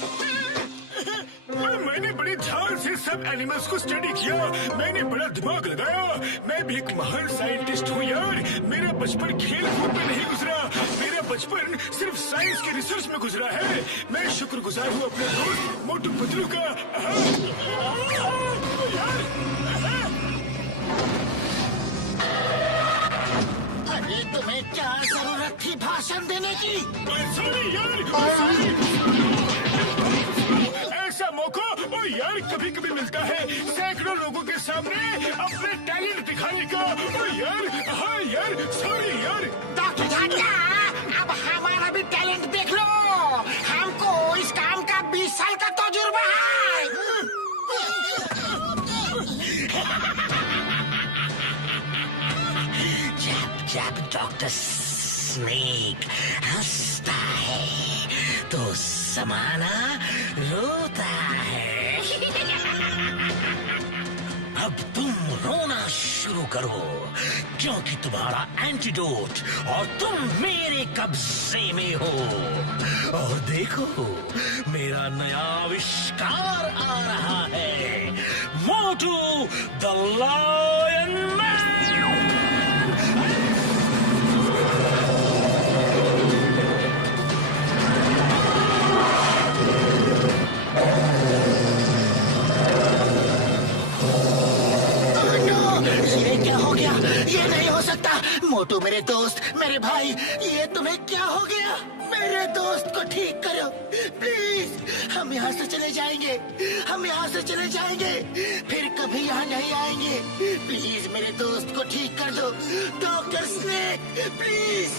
मैंने बड़े ध्यान से सब एनिमल्स को स्टडी किया, मैंने बड़ा दिमाग लगाया। मैं भी एक महान साइंटिस्ट हूँ यार। मेरा बचपन खेल कूद में नहीं गुजरा, मेरा बचपन सिर्फ साइंस के रिसर्च में गुजरा है। मैं शुक्रगुजार हूँ अपने दोस्त मोटू पतलू का। अरे तुम्हें क्या जरूरत थी भाषण देने की? सॉरी यार, ऐसा मौका ओ यार कभी कभी मिलता है सैकड़ों लोगों के सामने अपने टैलेंट दिखाने का। ओ यार, हाँ यार, सॉरी यार। डॉक्टर झाटिया, अब हमारा भी टैलेंट देख लो। हमको इस काम का 20 साल का तजुर्बा है। जब डॉक्टर स्नेक हंसता है तो ज़माना रोता है। अब तुम रोना शुरू करो क्योंकि तुम्हारा एंटीडोट और तुम मेरे कब्जे में हो। और देखो, मेरा नया आविष्कार आ रहा है, मोटू द लायन मैन। ये क्या हो गया? ये नहीं हो सकता। मोटू मेरे दोस्त, मेरे भाई, ये तुम्हें क्या हो गया? मेरे दोस्त को ठीक करो प्लीज। हम यहाँ से चले जाएंगे, हम यहाँ से चले जाएंगे, फिर कभी यहाँ नहीं आएंगे। प्लीज मेरे दोस्त को ठीक कर दो डॉक्टर स्नेक, प्लीज।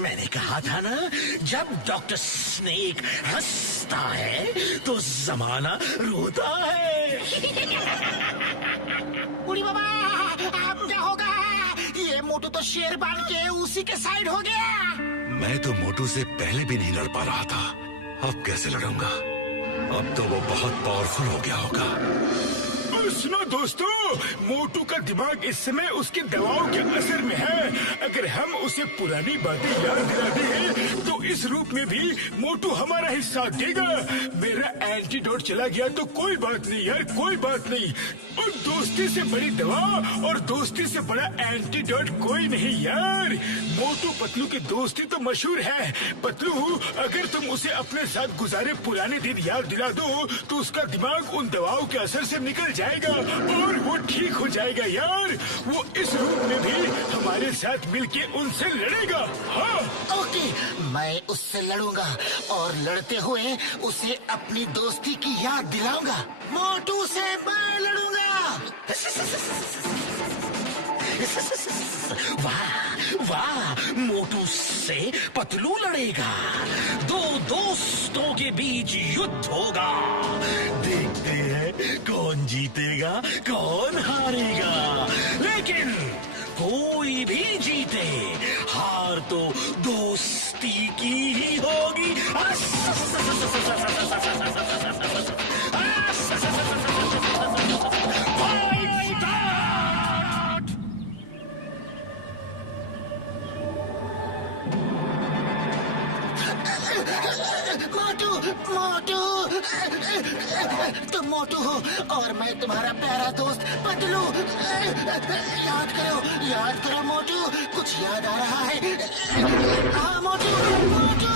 मैंने कहा था ना, जब डॉक्टर स्नेक हंसता है तो जमाना रोता है। बुढ़ी बाबा, अब क्या होगा? ये मोटू तो शेर बन के उसी के साइड हो गया। मैं तो मोटू से पहले भी नहीं लड़ पा रहा था, अब कैसे लड़ूंगा? अब तो वो बहुत पावरफुल हो गया होगा। सुनो दोस्तों, मोटू का दिमाग इस समय उसकी दवाओं के असर में है। अगर हम उसे पुरानी बातें याद दिला दें तो इस रूप में भी मोटू हमारा ही साथ देगा। मेरा एंटीडोट चला गया तो कोई बात नहीं यार, कोई बात नहीं। और दोस्ती से बड़ी दवा और दोस्ती से बड़ा एंटीडोट कोई नहीं यार। मोटू पतलू की दोस्ती तो मशहूर है। पतलू, अगर तुम उसे अपने साथ गुजारे पुराने दिन याद दिला दो तो उसका दिमाग उन दवाओं के असर से निकल जाएगा और वो ठीक हो जाएगा यार। वो इस रूप में भी हमारे साथ मिलके उनसे लड़ेगा। हाँ ओके, मैं उससे लड़ूंगा और लड़ते हुए उसे अपनी दोस्ती की याद दिलाऊंगा। मोटू से मैं लड़ूंगा। वाह वाह, मोटू से पतलू लड़ेगा। दो दोस्तों के बीच युद्ध होगा। देखते हैं कौन जीतेगा कौन हारेगा। लेकिन कोई भी जीते, हार तो दोस्ती की ही होगी। मोटू, मोटू, तुम मोटू हो और मैं तुम्हारा प्यारा दोस्त पतलू। याद करो मोटू, कुछ याद आ रहा है? हाँ मोटू, मोटू।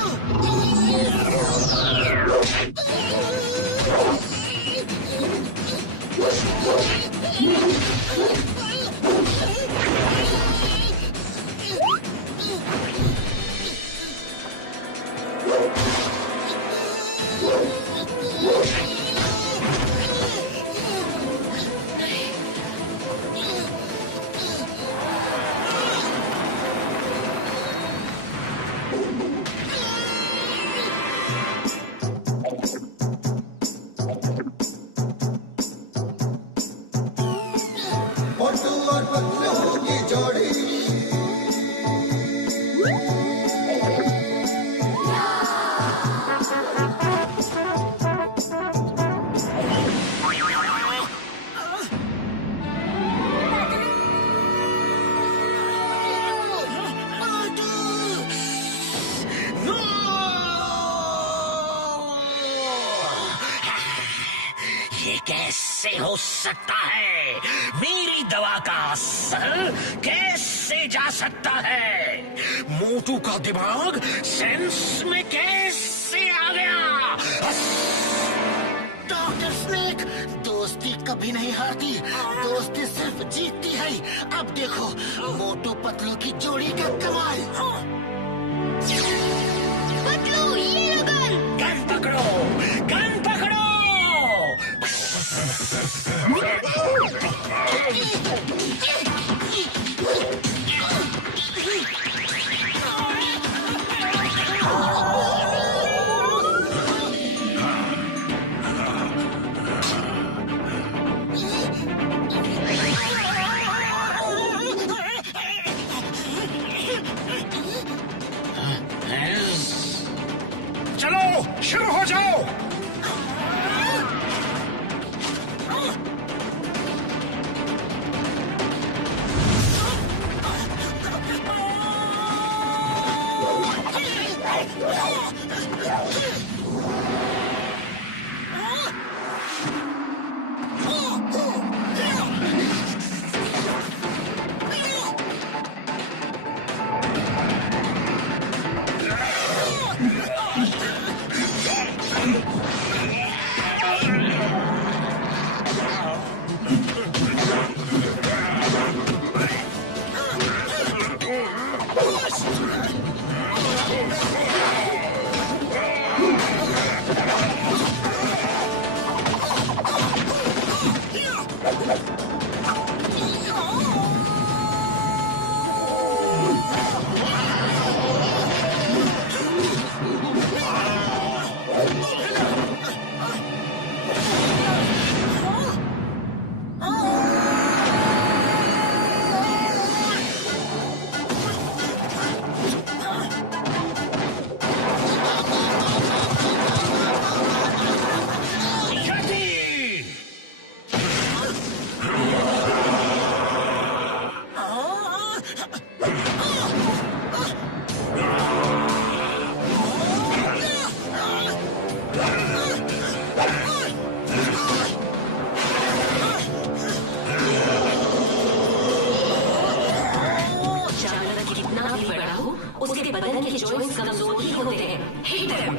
कैसे हो सकता है? मेरी दवा का असर कैसे जा सकता है? मोटू का दिमाग सेंस में कैसे आ गया? डॉक्टर स्नेक, दोस्ती कभी नहीं हारती, दोस्ती सिर्फ जीतती है। अब देखो मोटू पतलू की जोड़ी का कमाल। पतलू, ये लो गन। गन पकड़ो, गन पकड़ो। चलो शुरू हो जाओ। उसके बदन के जॉइंट्स कमजोर ही होते हैं। Hit him.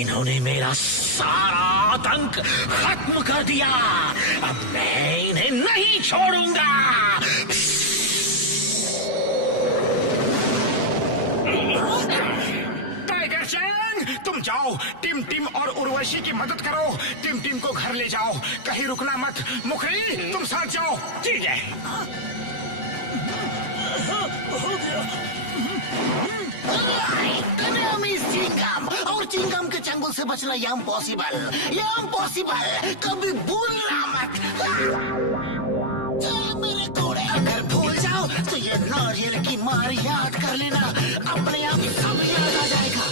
इन्होंने मेरा सारा आतंक खत्म कर दिया। अब मैं इन्हें नहीं छोड़ूंगा। टाइगर चैंग, तुम जाओ टिम टिम और उर्वशी की मदद करो। टिम टिम को घर ले जाओ, कहीं रुकना मत। मुखरी, तुम साथ जाओ। ठीक है। चिंगम और चिंगम के चंगुल से बचना ये इम्पॉसिबल। कभी भूलना मत। चल मेरे घोड़े, अगर भूल जाओ तो ये नारियल की मार याद कर लेना, अपने आप सब याद आ जाएगा।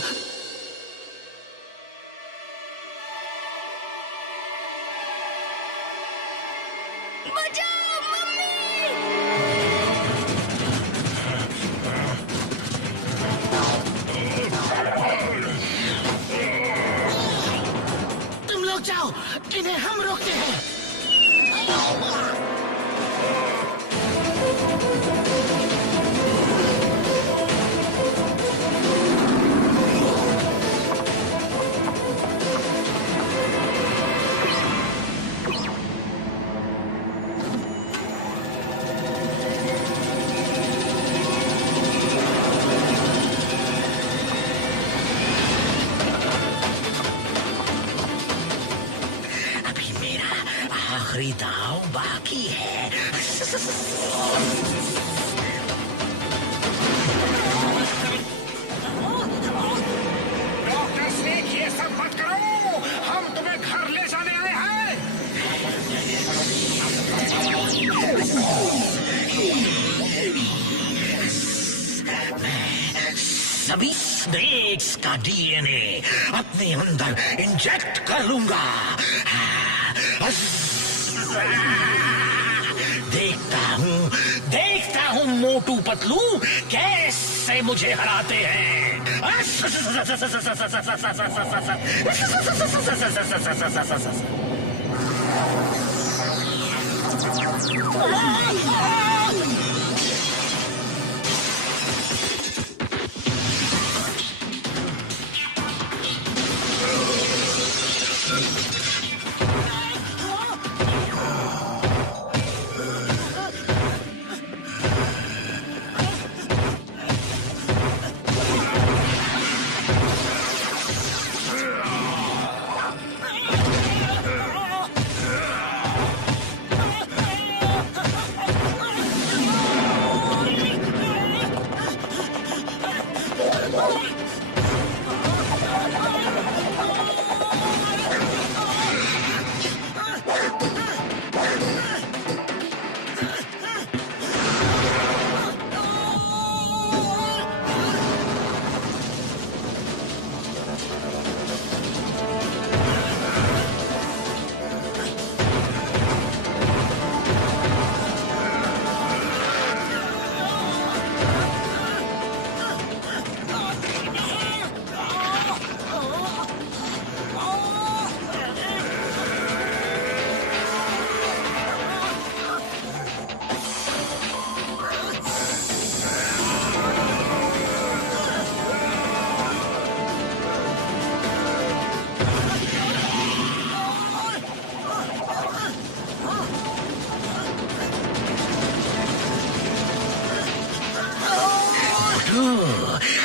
बचाओ मम्मी। तुम लोग जाओ, इन्हें हम रोकते हैं। बाकी है। डॉक्टर स्नेक, ये सब मत करो, हम तुम्हें घर ले जाने आए हैं। सभी स्नेक्स का डीएनए अपने अंदर इंजेक्ट कर लूंगा। देखता हूँ मोटू पतलू कैसे मुझे हराते हैं।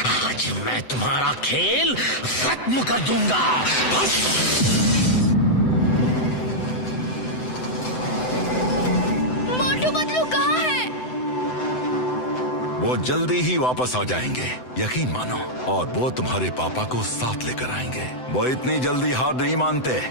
आज मैं तुम्हारा खेल खत्म कर दूंगा। मोटू पतलू कहाँ है? वो जल्दी ही वापस आ जाएंगे, यकीन मानो। और वो तुम्हारे पापा को साथ लेकर आएंगे। वो इतनी जल्दी हार नहीं मानते।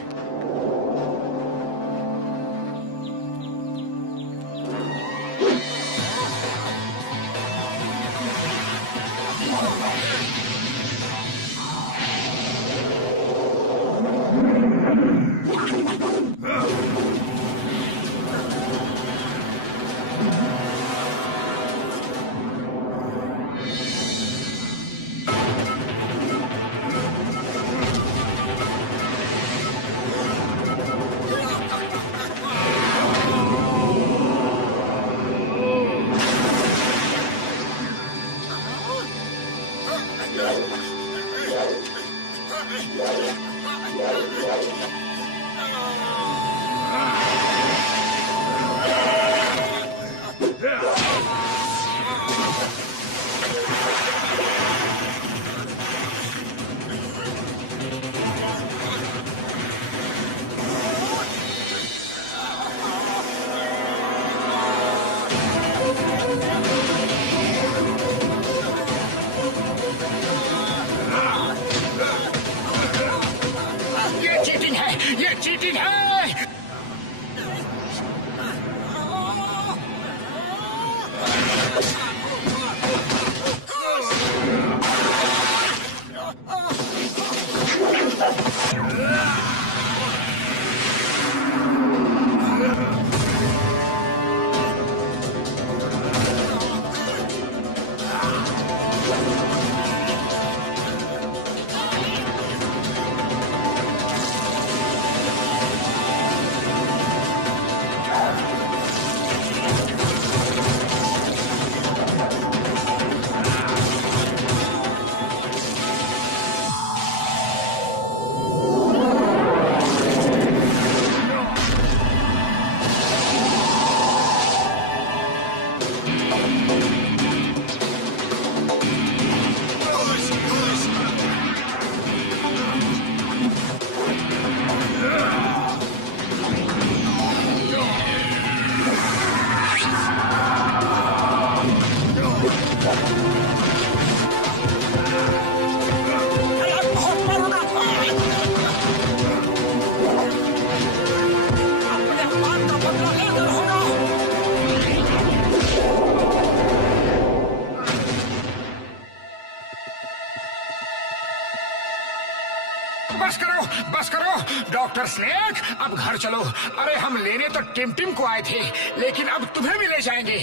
बस करो डॉक्टर स्नेक, अब घर चलो। अरे हम लेने तो टिम को आए थे, लेकिन अब तुम्हें भी ले जाएंगे।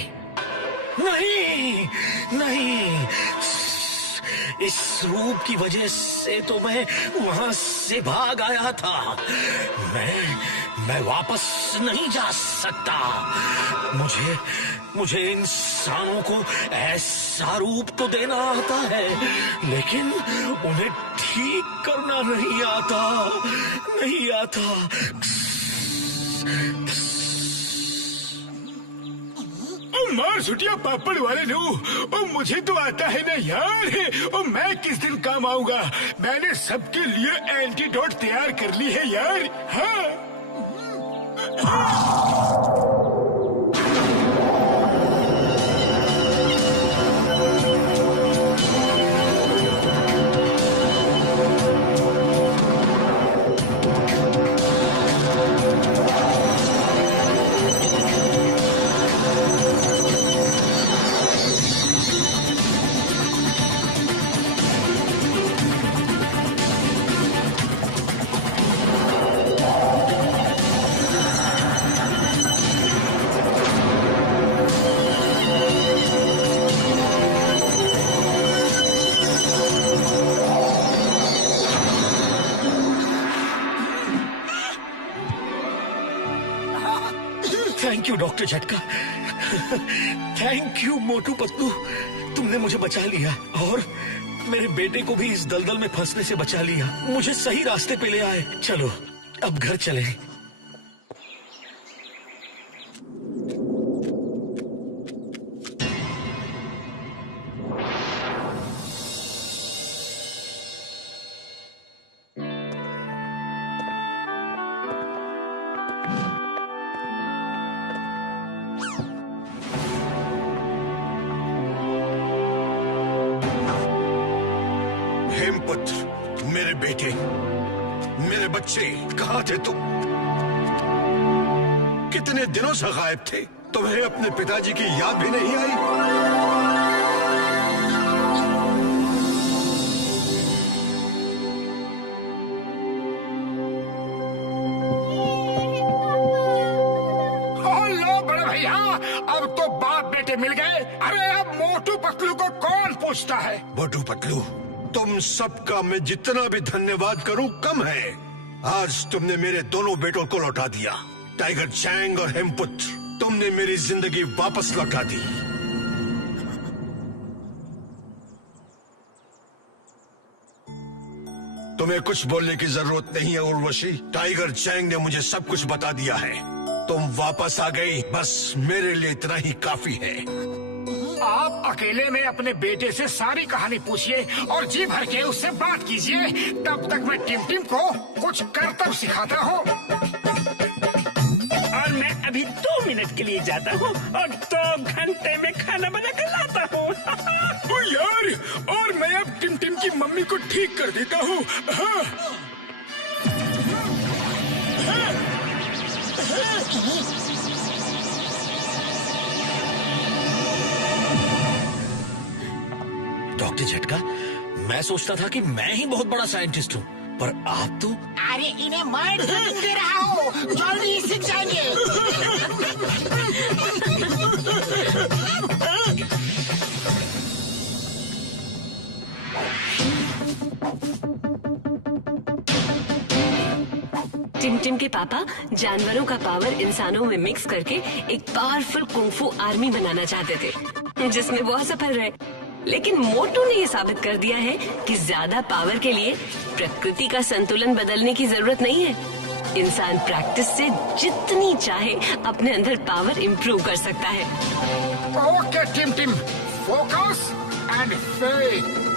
नहीं नहीं, इस रूप की वजह से तो मैं वहां से भाग आया था। मैं वापस नहीं जा सकता। मुझे इंसानों को ऐसा रूप तो देना आता है, लेकिन उन्हें ठीक करना नहीं आता। मार छुटिया पापड़ वाले नो, और मुझे तो आता है ना यार। और मैं किस दिन काम आऊंगा? मैंने सबके लिए एंटीडोट तैयार कर ली है यार। हाँ थैंक यू डॉक्टर झटका। थैंक यू मोटू पतलू, तुमने मुझे बचा लिया और मेरे बेटे को भी इस दलदल में फंसने से बचा लिया। मुझे सही रास्ते पे ले आए। चलो अब घर चलें। हेमपुत्र, मेरे बेटे, मेरे बच्चे, कहाँ थे तुम? कितने दिनों से गायब थे। तुम्हें अपने पिताजी की याद भी नहीं आई? लो बड़े भैया, अब तो बाप बेटे मिल गए। अरे अब मोटू पतलू को कौन पूछता है? मोटू पतलू, तुम सबका मैं जितना भी धन्यवाद करूं कम है। आज तुमने मेरे दोनों बेटों को लौटा दिया। टाइगर चैंग और हेमपुत्र, तुमने मेरी जिंदगी वापस लौटा दी। तुम्हें कुछ बोलने की जरूरत नहीं है उर्वशी। टाइगर चैंग ने मुझे सब कुछ बता दिया है। तुम वापस आ गई, बस मेरे लिए इतना ही काफी है। आप अकेले में अपने बेटे से सारी कहानी पूछिए और जी भर के उससे बात कीजिए। तब तक मैं टिम को कुछ करतब सिखाता हूँ। और मैं अभी 2 मिनट के लिए जाता हूँ और 2 घंटे में खाना बना कर लाता हूँ। यार, और मैं अब टिम की मम्मी को ठीक कर देता हूँ। हाँ। डॉक्टर झटका, मैं सोचता था कि मैं ही बहुत बड़ा साइंटिस्ट हूँ, पर आप तो। अरे इन्हें मैं ट्रेनिंग दे रहा हूँ, जल्दी सीख जाएंगे। टिम के पापा जानवरों का पावर इंसानों में मिक्स करके एक पावरफुल कुंफू आर्मी बनाना चाहते थे, जिसमें वो असफल रहे। लेकिन मोटू ने ये साबित कर दिया है कि ज्यादा पावर के लिए प्रकृति का संतुलन बदलने की जरूरत नहीं है। इंसान प्रैक्टिस से जितनी चाहे अपने अंदर पावर इंप्रूव कर सकता है। Okay team, focus and faith.